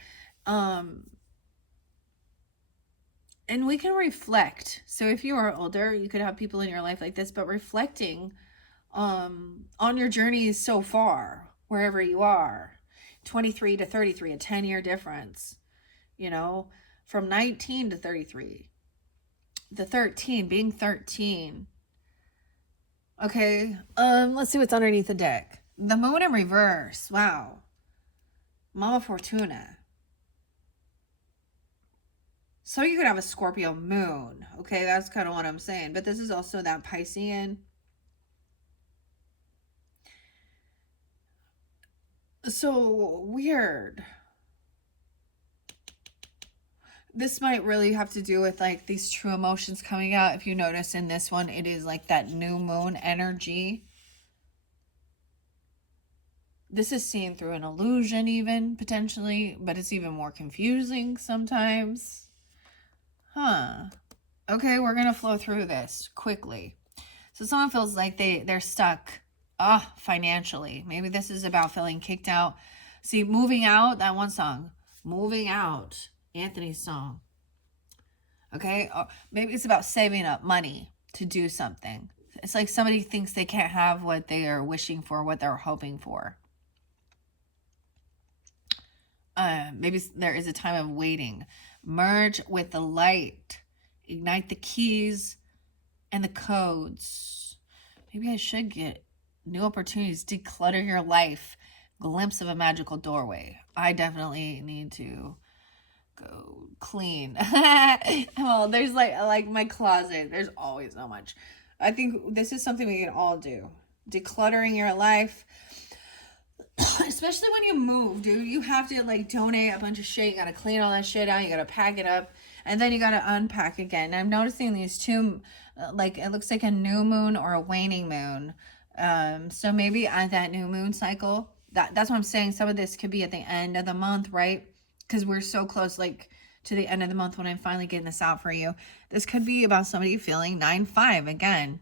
And we can reflect. So if you are older, you could have people in your life like this, but reflecting on your journey so far, wherever you are. 23 to 33, a 10-year difference, from 19 to 33. The 13, being 13. Okay, let's see what's underneath the deck. The moon in reverse. Wow. Mama Fortuna. So you could have a Scorpio moon. Okay, that's kind of what I'm saying. But this is also that Piscean. So weird. This might really have to do with like these true emotions coming out. If you notice in this one, it is like that new moon energy. This is seen through an illusion even, potentially. But it's even more confusing sometimes. Okay, we're going to flow through this quickly. So someone feels like they're stuck financially. Maybe this is about feeling kicked out. See, moving out, that one song. Moving Out, Anthony's song. Okay, or maybe it's about saving up money to do something. It's like somebody thinks they can't have what they are wishing for, what they're hoping for. Maybe there is a time of waiting. Merge with the light. Ignite the keys and the codes. Maybe I should get new opportunities. Declutter your life. Glimpse of a magical doorway. I definitely need to go clean. Well, there's like my closet. There's always so much. I think this is something we can all do. Decluttering your life. Especially when you move, dude. You have to like donate a bunch of shit. You gotta clean all that shit out. You gotta pack it up. And then you gotta unpack again. I'm noticing these two, like it looks like a new moon or a waning moon. So maybe at that new moon cycle, that's what I'm saying. Some of this could be at the end of the month, right? Because we're so close, like to the end of the month when I'm finally getting this out for you. This could be about somebody feeling 9/5 again.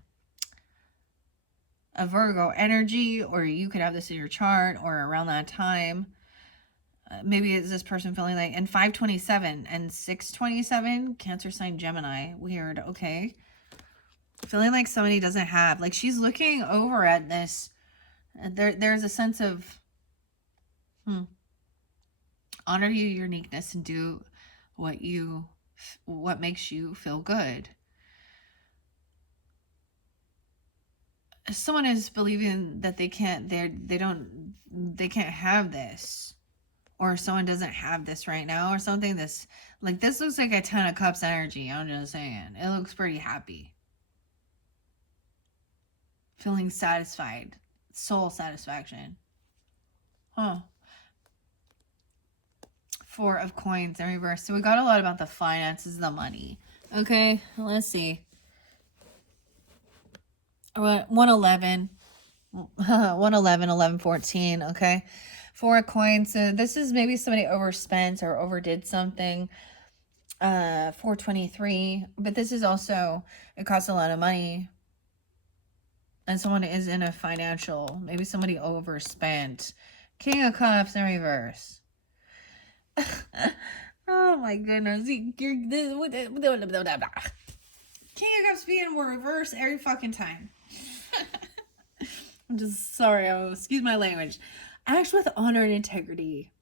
A Virgo energy, or you could have this in your chart or around that time. Maybe it's this person feeling like, and 5/27 and 6/27, Cancer sign Gemini. Weird. Okay. Feeling like somebody doesn't have, like she's looking over at this. There's a sense of, honor your uniqueness and do what makes you feel good. Someone is believing that they can't have this, or someone doesn't have this right now or something. This looks like a 10 of cups energy. I'm just saying, it looks pretty happy, feeling satisfied, soul satisfaction. Four of coins in reverse. So we got a lot about the finances, the money. Okay, let's see. 111, 1114. Okay, Four of coins. So this is maybe somebody overspent or overdid something. 423. But this is also, it costs a lot of money. And someone is in a financial, maybe somebody overspent. King of Cups in reverse. Oh my goodness. King of Cups being reverse every fucking time. I'm just sorry. Excuse my language. Act with honor and integrity.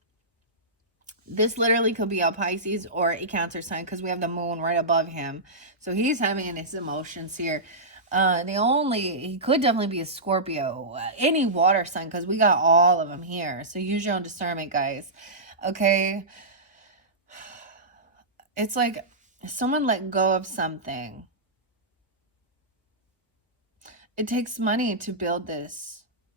This literally could be a Pisces or a Cancer sign because we have the moon right above him. So he's having his emotions here. He could definitely be a Scorpio, any water sign, because we got all of them here. So use your own discernment, guys. Okay. It's like someone let go of something. It takes money to build this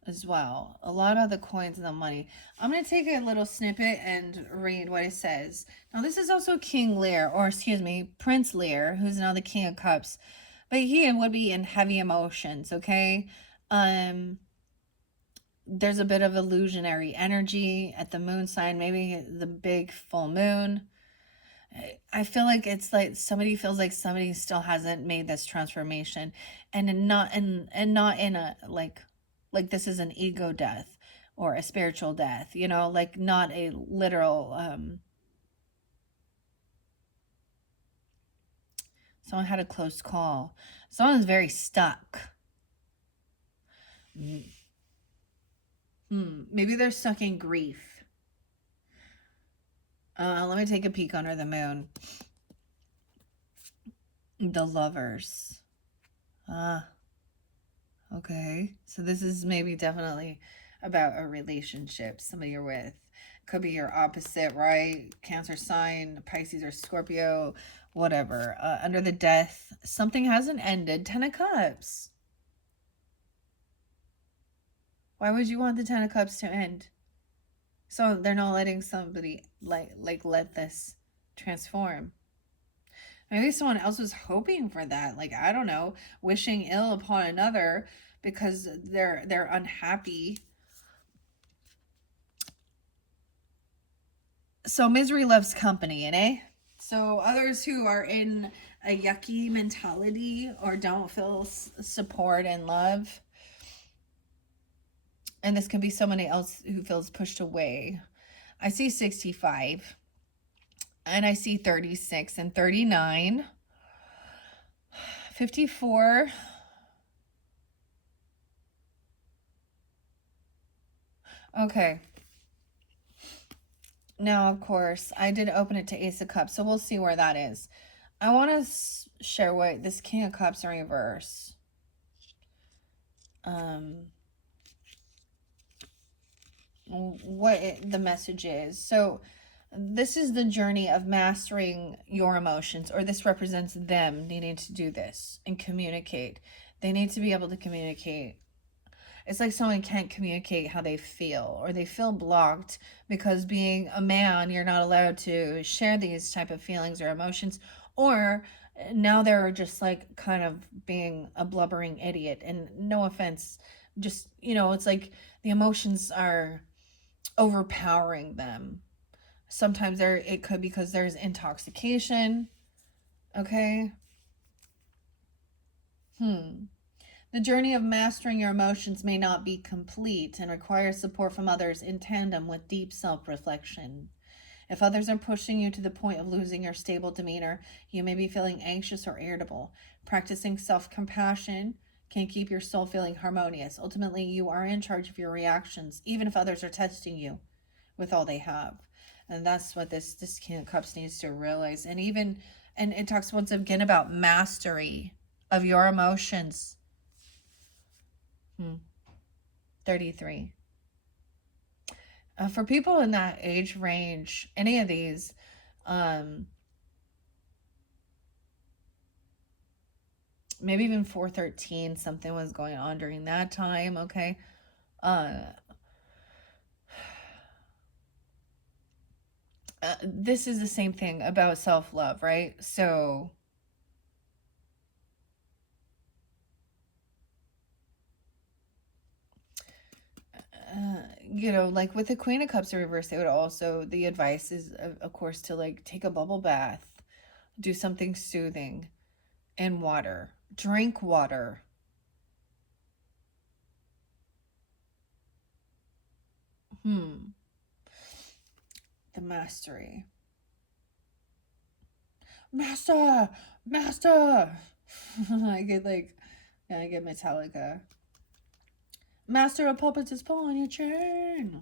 as well. A lot of the coins and the money. I'm going to take a little snippet and read what it says. Now, this is also King Lear, or excuse me, Prince Lear, who's now the King of Cups. But he would be in heavy emotions, okay? There's a bit of illusionary energy at the moon sign, maybe the big full moon. I feel like it's like somebody feels like somebody still hasn't made this transformation, and not in a like this is an ego death or a spiritual death, like not a literal someone had a close call. Someone's very stuck. Maybe they're stuck in grief. Let me take a peek under the moon. The Lovers. Okay. So this is maybe definitely about a relationship, somebody you're with. Could be your opposite, right? Cancer sign, Pisces or Scorpio, whatever. Under the death, something hasn't ended. 10 of Cups. Why would you want the 10 of Cups to end? So they're not letting somebody like let this transform. Maybe someone else was hoping for that. Like, I don't know, wishing ill upon another because they're unhappy. So misery loves company, So others who are in a yucky mentality or don't feel support and love. And this could be somebody else who feels pushed away. I see 65. And I see 36 and 39. 54. Okay. Now, of course, I did open it to Ace of Cups, so we'll see where that is. I want to share what this King of Cups in reverse. What the message is. So this is the journey of mastering your emotions, or this represents them needing to do this and communicate. They need to be able to communicate. It's like someone can't communicate how they feel, or they feel blocked because being a man, you're not allowed to share these type of feelings or emotions, or now they're just like kind of being a blubbering idiot. And no offense, just, it's like the emotions are overpowering them. Sometimes it could because there's intoxication. Okay. The journey of mastering your emotions may not be complete and requires support from others in tandem with deep self reflection. If others are pushing you to the point of losing your stable demeanor, you may be feeling anxious or irritable. Practicing self compassion can keep your soul feeling harmonious. Ultimately, you are in charge of your reactions, even if others are testing you with all they have. And that's what this King of Cups needs to realize. And it talks once again about mastery of your emotions. 33. For people in that age range, any of these, maybe even 413, something was going on during that time. Okay. This is the same thing about self-love, right? So like with the Queen of Cups in reverse, they would also, the advice is, of course, to like take a bubble bath, do something soothing, and water. Drink water. The mastery. Master! Master! I get Metallica. Master of Puppets is pulling your chain.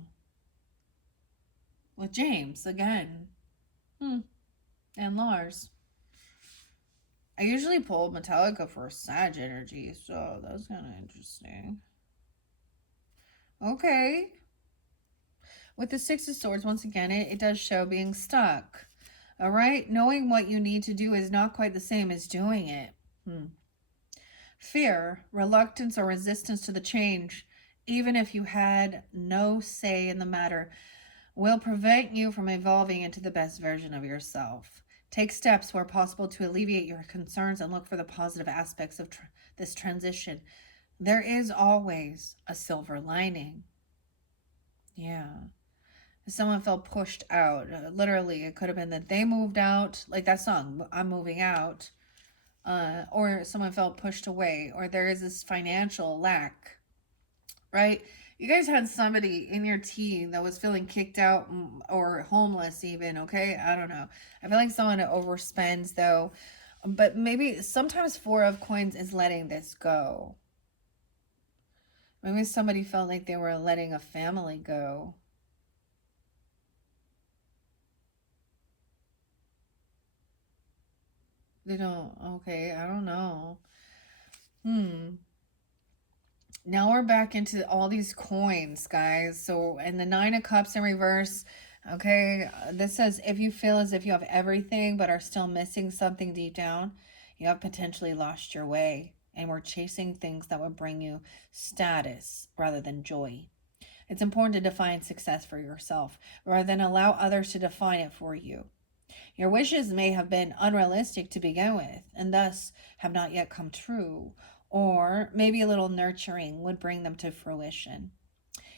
With James again. And Lars. I usually pull Metallica for Sag energy, so that's kind of interesting. Okay. With the Six of Swords, once again, it does show being stuck. All right? Knowing what you need to do is not quite the same as doing it. Fear, reluctance, or resistance to the change, even if you had no say in the matter, will prevent you from evolving into the best version of yourself. Take steps where possible to alleviate your concerns and look for the positive aspects of this transition. There is always a silver lining. Yeah. If someone felt pushed out, literally, it could have been that they moved out, like that song, I'm Moving Out, or someone felt pushed away, or there is this financial lack, right? You guys had somebody in your team that was feeling kicked out or homeless, even, okay? I don't know. I feel like someone overspends, though. But maybe sometimes Four of Coins is letting this go. Maybe somebody felt like they were letting a family go. They don't, okay, I don't know. Now we're back into all these coins, guys. So, and the Nine of Cups in reverse. Okay, this says if you feel as if you have everything but are still missing something deep down, you have potentially lost your way and we're chasing things that would bring you status rather than joy. It's important to define success for yourself rather than allow others to define it for you. Your wishes may have been unrealistic to begin with and thus have not yet come true, or maybe a little nurturing would bring them to fruition.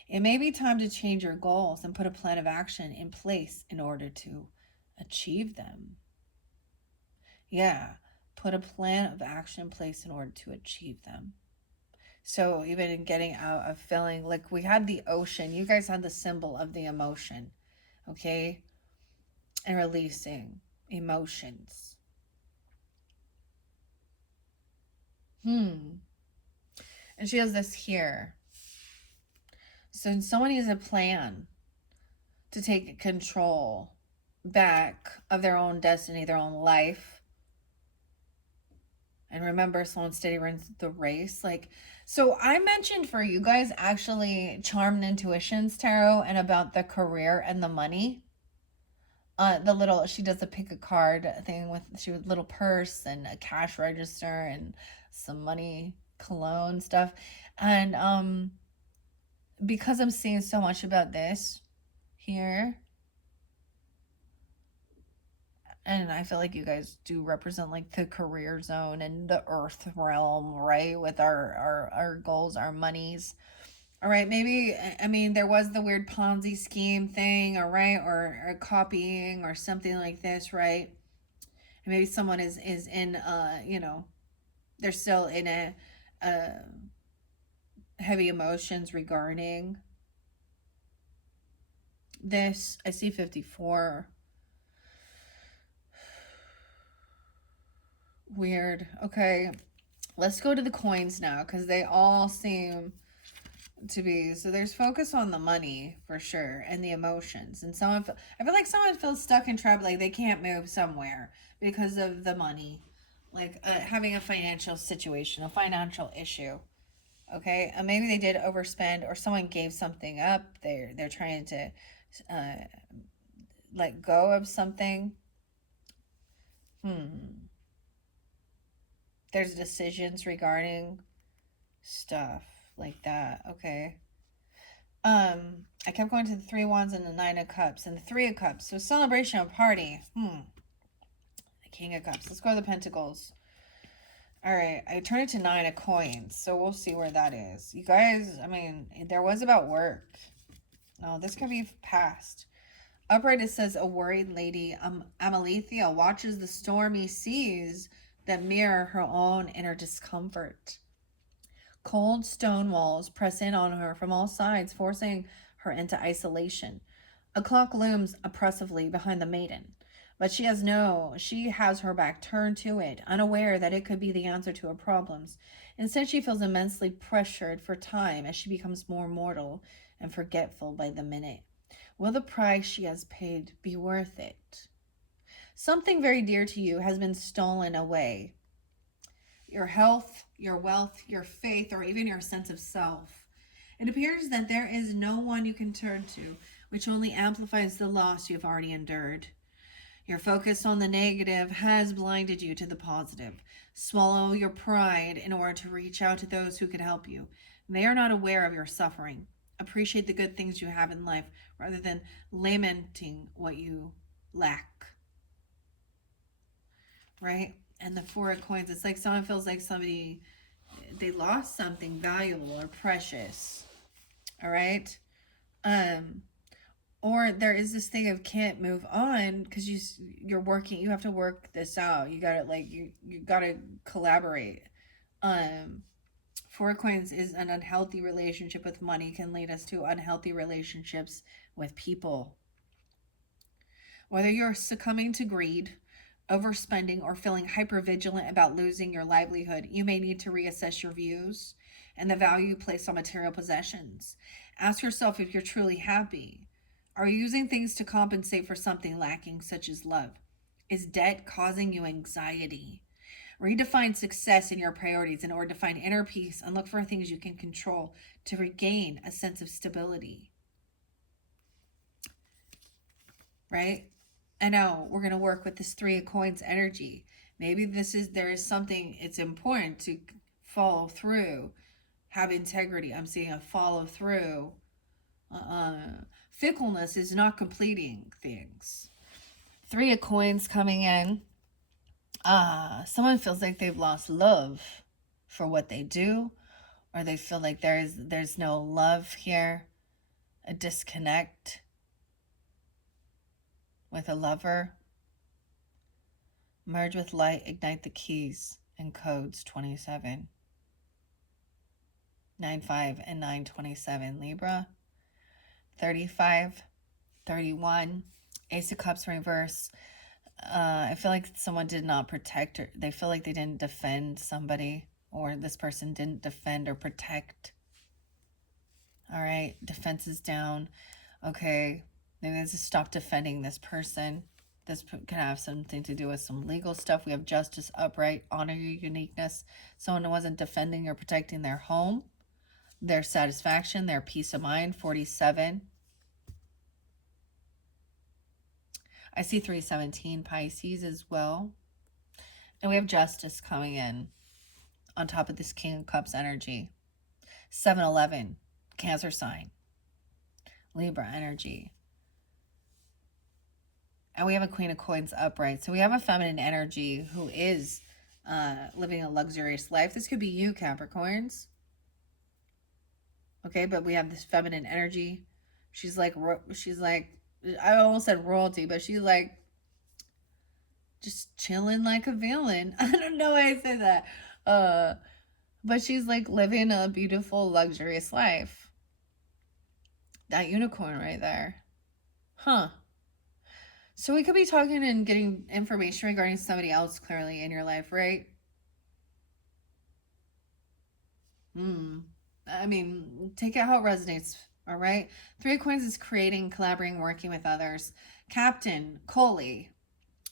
It may be time to change your goals and put a plan of action in place in order to achieve them. Yeah, put a plan of action in place in order to achieve them. So even in getting out of feeling like we had the ocean, you guys had the symbol of the emotion, okay? And releasing emotions. And she has this here. So someone needs a plan to take control back of their own destiny, their own life. And remember, slow and steady runs the race. So I mentioned for you guys actually Charmed Intuitions Tarot and about the career and the money. She does a pick a card thing with, she with little purse and a cash register and some money cologne stuff. And because I'm seeing so much about this here, and I feel like you guys do represent like the career zone and the earth realm, right? With our goals, our monies. All right, maybe, I mean, there was the weird Ponzi scheme thing, all right, or copying or something like this, right? And maybe someone is in, you know, they're still in a heavy emotions regarding this. I see 54. Weird. Okay, let's go to the coins now because they all seem to be, so there's focus on the money for sure and the emotions, and I feel like someone feels stuck in trouble, like they can't move somewhere because of the money, like having a financial situation, a financial issue. Okay, maybe they did overspend or someone gave something up. They're trying to uh, let go of something. There's decisions regarding stuff like that. Okay. I kept going to the three wands and the nine of cups and the three of cups. So celebration, of party. The king of cups. Let's go to the pentacles. All right, I turned it to nine of coins, so we'll see where that is. You guys, I mean, there was about work. No, this could be past. Upright, it says a worried lady. Amalethea watches the stormy seas that mirror her own inner discomfort. Cold stone walls press in on her from all sides, forcing her into isolation. A clock looms oppressively behind the maiden, but she has her back turned to it, unaware that it could be the answer to her problems. Instead, she feels immensely pressured for time as she becomes more mortal and forgetful by the minute. Will the price she has paid be worth it? Something very dear to you has been stolen away. Your health, your wealth, your faith, or even your sense of self. It appears that there is no one you can turn to, which only amplifies the loss you have already endured. Your focus on the negative has blinded you to the positive. Swallow your pride in order to reach out to those who can help you. They are not aware of your suffering. Appreciate the good things you have in life rather than lamenting what you lack. Right? And the four of coins, it's like someone feels like they lost something valuable or precious. All right? Or there is this thing of can't move on because you're working, you have to work this out. You gotta you gotta collaborate. Four of coins is an unhealthy relationship with money can lead us to unhealthy relationships with people. Whether you're succumbing to greed, overspending, or feeling hypervigilant about losing your livelihood, you may need to reassess your views and the value you place on material possessions. Ask yourself if you're truly happy. Are you using things to compensate for something lacking, such as love? Is debt causing you anxiety? Redefine success in your priorities in order to find inner peace and look for things you can control to regain a sense of stability. Right? And now we're going to work with this three of coins energy. Maybe there is something, it's important to follow through, have integrity. I'm seeing a follow through. Fickleness is not completing things. Three of coins coming in. Someone feels like they've lost love for what they do, or they feel like there's no love here, a disconnect with a lover. Merge with light, ignite the keys and codes 27. 9-5 and 9-27 Libra. 35, 31. Ace of Cups reverse. I feel like someone did not protect or they feel like they didn't defend somebody, or this person didn't defend or protect. All right, defense is down. Okay, maybe they just stop defending this person. This can have something to do with some legal stuff. We have justice upright, honor your uniqueness. Someone wasn't defending or protecting their home, their satisfaction, their peace of mind. 47. I see 317 Pisces as well. And we have justice coming in. on top of this King of Cups energy. 7-11, Cancer sign, Libra energy. And we have a Queen of Coins upright. So we have a feminine energy who is living a luxurious life. This could be you, Capricorns. Okay, but we have this feminine energy. She's like, I almost said royalty, but she's like just chilling like a villain. I don't know why I say that. But she's like living a beautiful, luxurious life. That unicorn right there. Huh. So we could be talking and getting information regarding somebody else clearly in your life, right? I mean, take it how it resonates, all right? Three of Coins is creating, collaborating, working with others. Captain, Coley,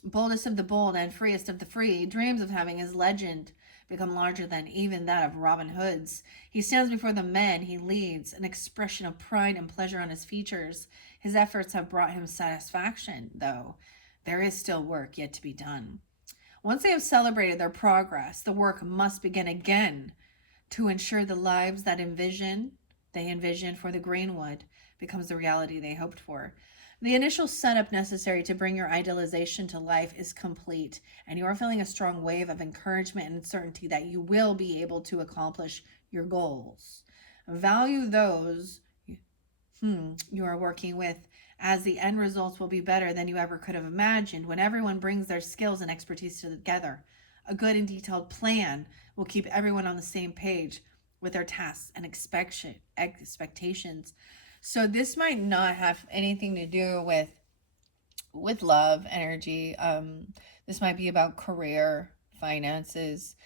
boldest of the bold and freest of the free, dreams of having his legend become larger than even that of Robin Hood's. He stands before the men he leads, an expression of pride and pleasure on his features. His efforts have brought him satisfaction, though there is still work yet to be done. Once they have celebrated their progress, the work must begin again to ensure the lives that they envision for the Greenwood becomes the reality they hoped for. The initial setup necessary to bring your idealization to life is complete, and you are feeling a strong wave of encouragement and certainty that you will be able to accomplish your goals. Value those you are working with, as the end results will be better than you ever could have imagined when everyone brings their skills and expertise together. A good and detailed plan will keep everyone on the same page with their tasks and expectations. So this might not have anything to do with love energy. This might be about career, finances,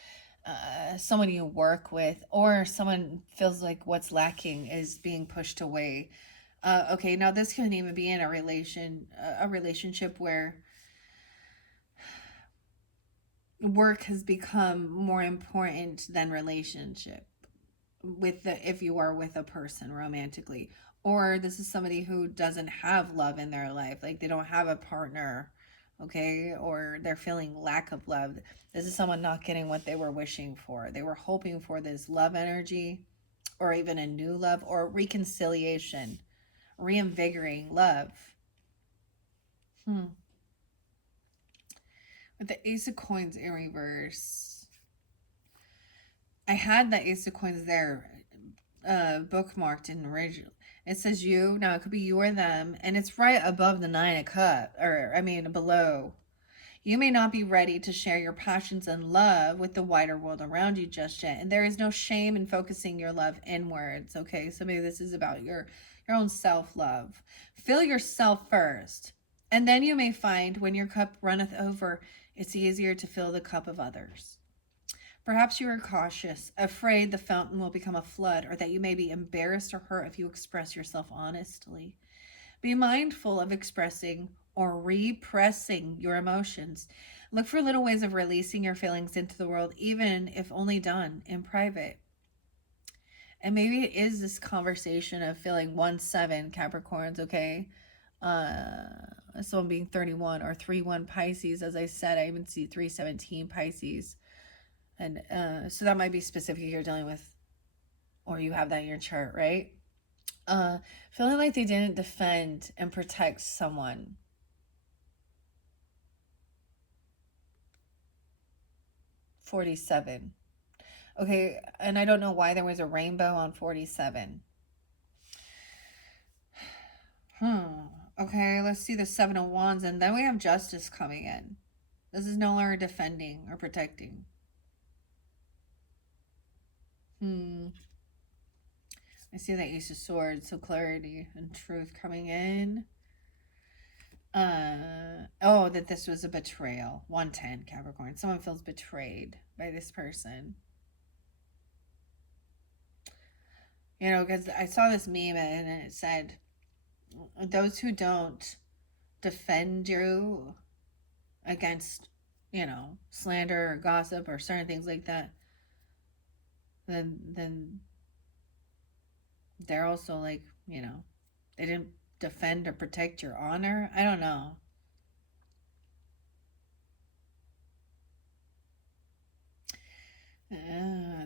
someone you work with, or someone feels like what's lacking is being pushed away. Okay, now this can even be in a relationship where work has become more important than relationship if you are with a person romantically, or this is somebody who doesn't have love in their life, like they don't have a partner, okay, or they're feeling lack of love. This is someone not getting what they were wishing for. They were hoping for this love energy, or even a new love, or reconciliation, reinvigorating love. With the Ace of Coins in reverse, I had the Ace of Coins there bookmarked in original. It says you. Now it could be you or them, and it's right above the Nine of Cups, or I mean below. You may not be ready to share your passions and love with the wider world around you just yet, and there is no shame in focusing your love inwards. Okay, so maybe this is about your own self-love. Fill yourself first, and then you may find when your cup runneth over, it's easier to fill the cup of others. Perhaps you are cautious, afraid the fountain will become a flood, or that you may be embarrassed or hurt if you express yourself honestly. Be mindful of expressing or repressing your emotions. Look for little ways of releasing your feelings into the world, even if only done in private. And maybe it is this conversation of feeling 1-7 Capricorns, okay? Someone being 31 or 3-1 Pisces. As I said, I even see 3-17 Pisces. And so that might be specific you're dealing with, or you have that in your chart, right? Feeling like they didn't defend and protect someone. $47. Okay, and I don't know why there was a rainbow on 47. Okay, let's see the 7 of Wands, and then we have Justice coming in. This is no longer defending or protecting. I see the Ace of Swords, so clarity and truth coming in. That this was a betrayal. 110 Capricorn. Someone feels betrayed by this person. You know, because I saw this meme and it said, those who don't defend you against, slander or gossip or certain things like that, then they're also like, they didn't defend or protect your honor. I don't know.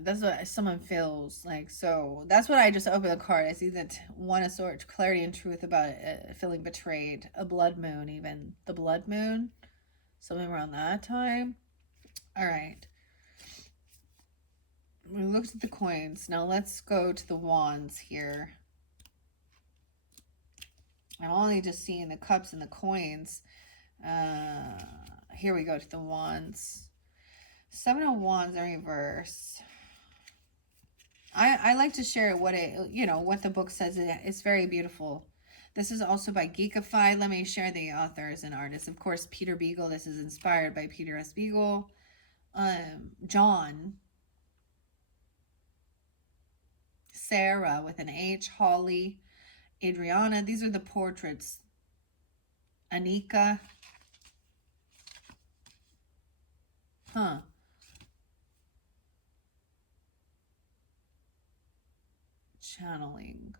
That's what someone feels like. So that's what I just opened the card. I see that one of swords, clarity and truth about feeling betrayed. A blood moon, even the blood moon, something around that time. All right. We looked at the coins. Now let's go to the wands here. I'm only just seeing the cups and the coins. Here we go to the wands. Seven of Wands in reverse. I like to share what what the book says. It's very beautiful. This is also by Geekify. Let me share the authors and artists. Of course, Peter Beagle. This is inspired by Peter S. Beagle. John. Sarah with an H. Holly. Adriana. These are the portraits. Anika. Huh. Channeling.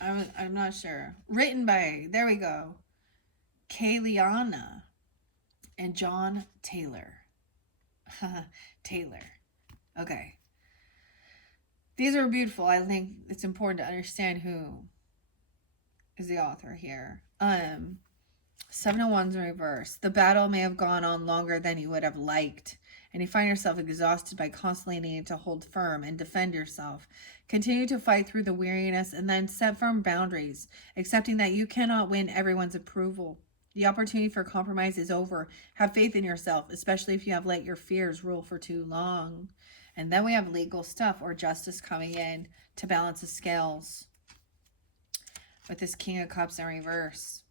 I'm not sure. Written by, there we go, Kayliana and John Taylor. Taylor. Okay. These are beautiful. I think it's important to understand who is the author here. Seven of Wands in reverse. The battle may have gone on longer than you would have liked, and you find yourself exhausted by constantly needing to hold firm and defend yourself. Continue to fight through the weariness and then set firm boundaries, accepting that you cannot win everyone's approval. The opportunity for compromise is over. Have faith in yourself, especially if you have let your fears rule for too long. And then we have legal stuff or justice coming in to balance the scales with this King of Cups in reverse.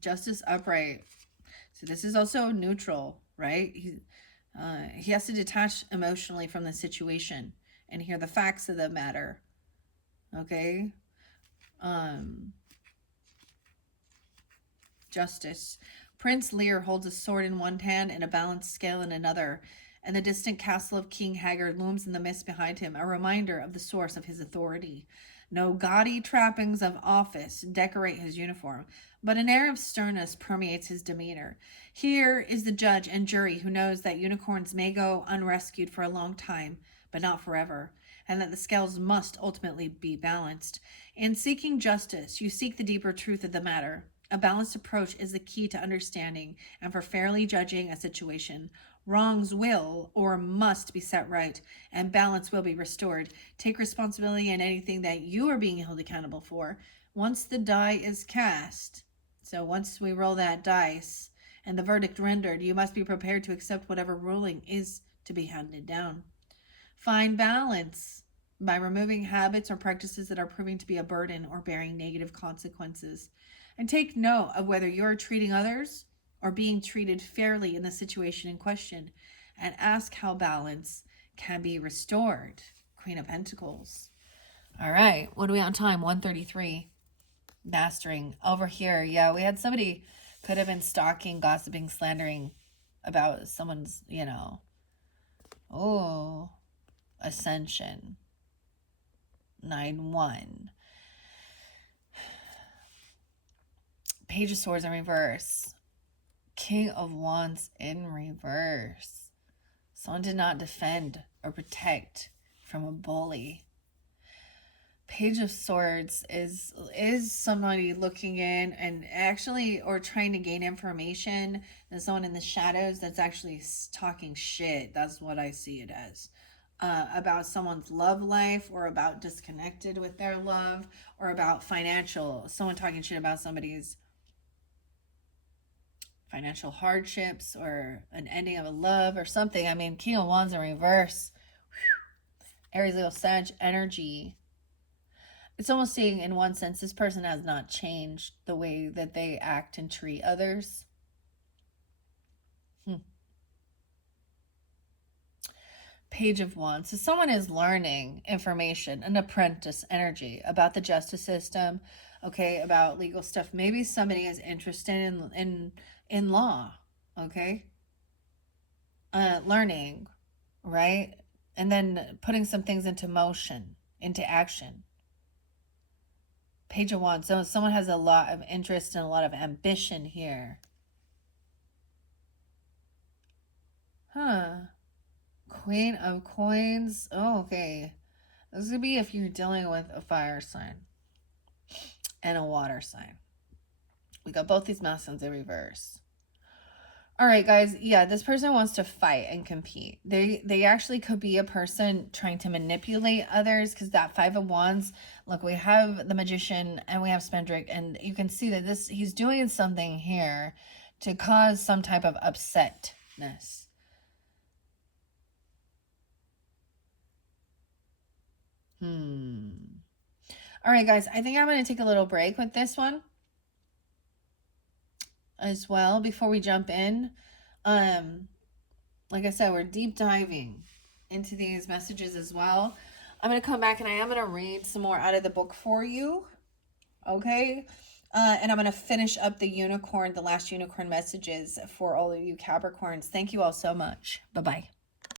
Justice upright. So this is also neutral, right? He has to detach emotionally from the situation and hear the facts of the matter. Okay? Justice. Prince Lear holds a sword in one hand and a balanced scale in another, and the distant castle of King Haggard looms in the mist behind him, a reminder of the source of his authority. No gaudy trappings of office decorate his uniform, but an air of sternness permeates his demeanor. Here is the judge and jury who knows that unicorns may go unrescued for a long time, but not forever, and that the scales must ultimately be balanced. In seeking justice, you seek the deeper truth of the matter. A balanced approach is the key to understanding and for fairly judging a situation. Wrongs will or must be set right, and balance will be restored. Take responsibility in anything that you are being held accountable for. Once the die is cast, so once we roll that dice and the verdict rendered, you must be prepared to accept whatever ruling is to be handed down. Find balance by removing habits or practices that are proving to be a burden or bearing negative consequences. And take note of whether you're treating others or being treated fairly in the situation in question, and ask how balance can be restored. Queen of Pentacles. All right, what are we on time? 1:33. Mastering. Over here, yeah, we had somebody could have been stalking, gossiping, slandering about someone's, ascension. 9-1. Page of Swords in reverse. King of Wands in reverse. Someone did not defend or protect from a bully. Page of Swords is somebody looking in and actually, or trying to gain information. There's someone in the shadows that's actually talking shit. That's what I see it as. About someone's love life, or about disconnected with their love, or about someone talking shit about somebody's financial hardships, or an ending of a love or something. I mean, King of Wands in reverse. Whew. Aries, Leo, Sag energy. It's almost saying, in one sense, this person has not changed the way that they act and treat others. Page of Wands. So someone is learning information, an apprentice energy about the justice system, okay, about legal stuff. Maybe somebody is interested in law, okay? Learning, right? And then putting some things into motion, into action. Page of Wands. So someone has a lot of interest and a lot of ambition here. Queen of Coins. Oh, okay. This would be if you're dealing with a fire sign and a water sign. We got both these masons in reverse. All right, guys. Yeah, this person wants to fight and compete. They actually could be a person trying to manipulate others, because that Five of Wands, look, we have the Magician and we have Spendrick, and you can see that he's doing something here to cause some type of upsetness. All right, guys, I think I'm going to take a little break with this one as well before we jump in. Like I said, we're deep diving into these messages as well. I'm going to come back and I am going to read some more out of the book for you. Okay. And I'm going to finish up the last unicorn messages for all of you Capricorns. Thank you all so much. Bye-bye.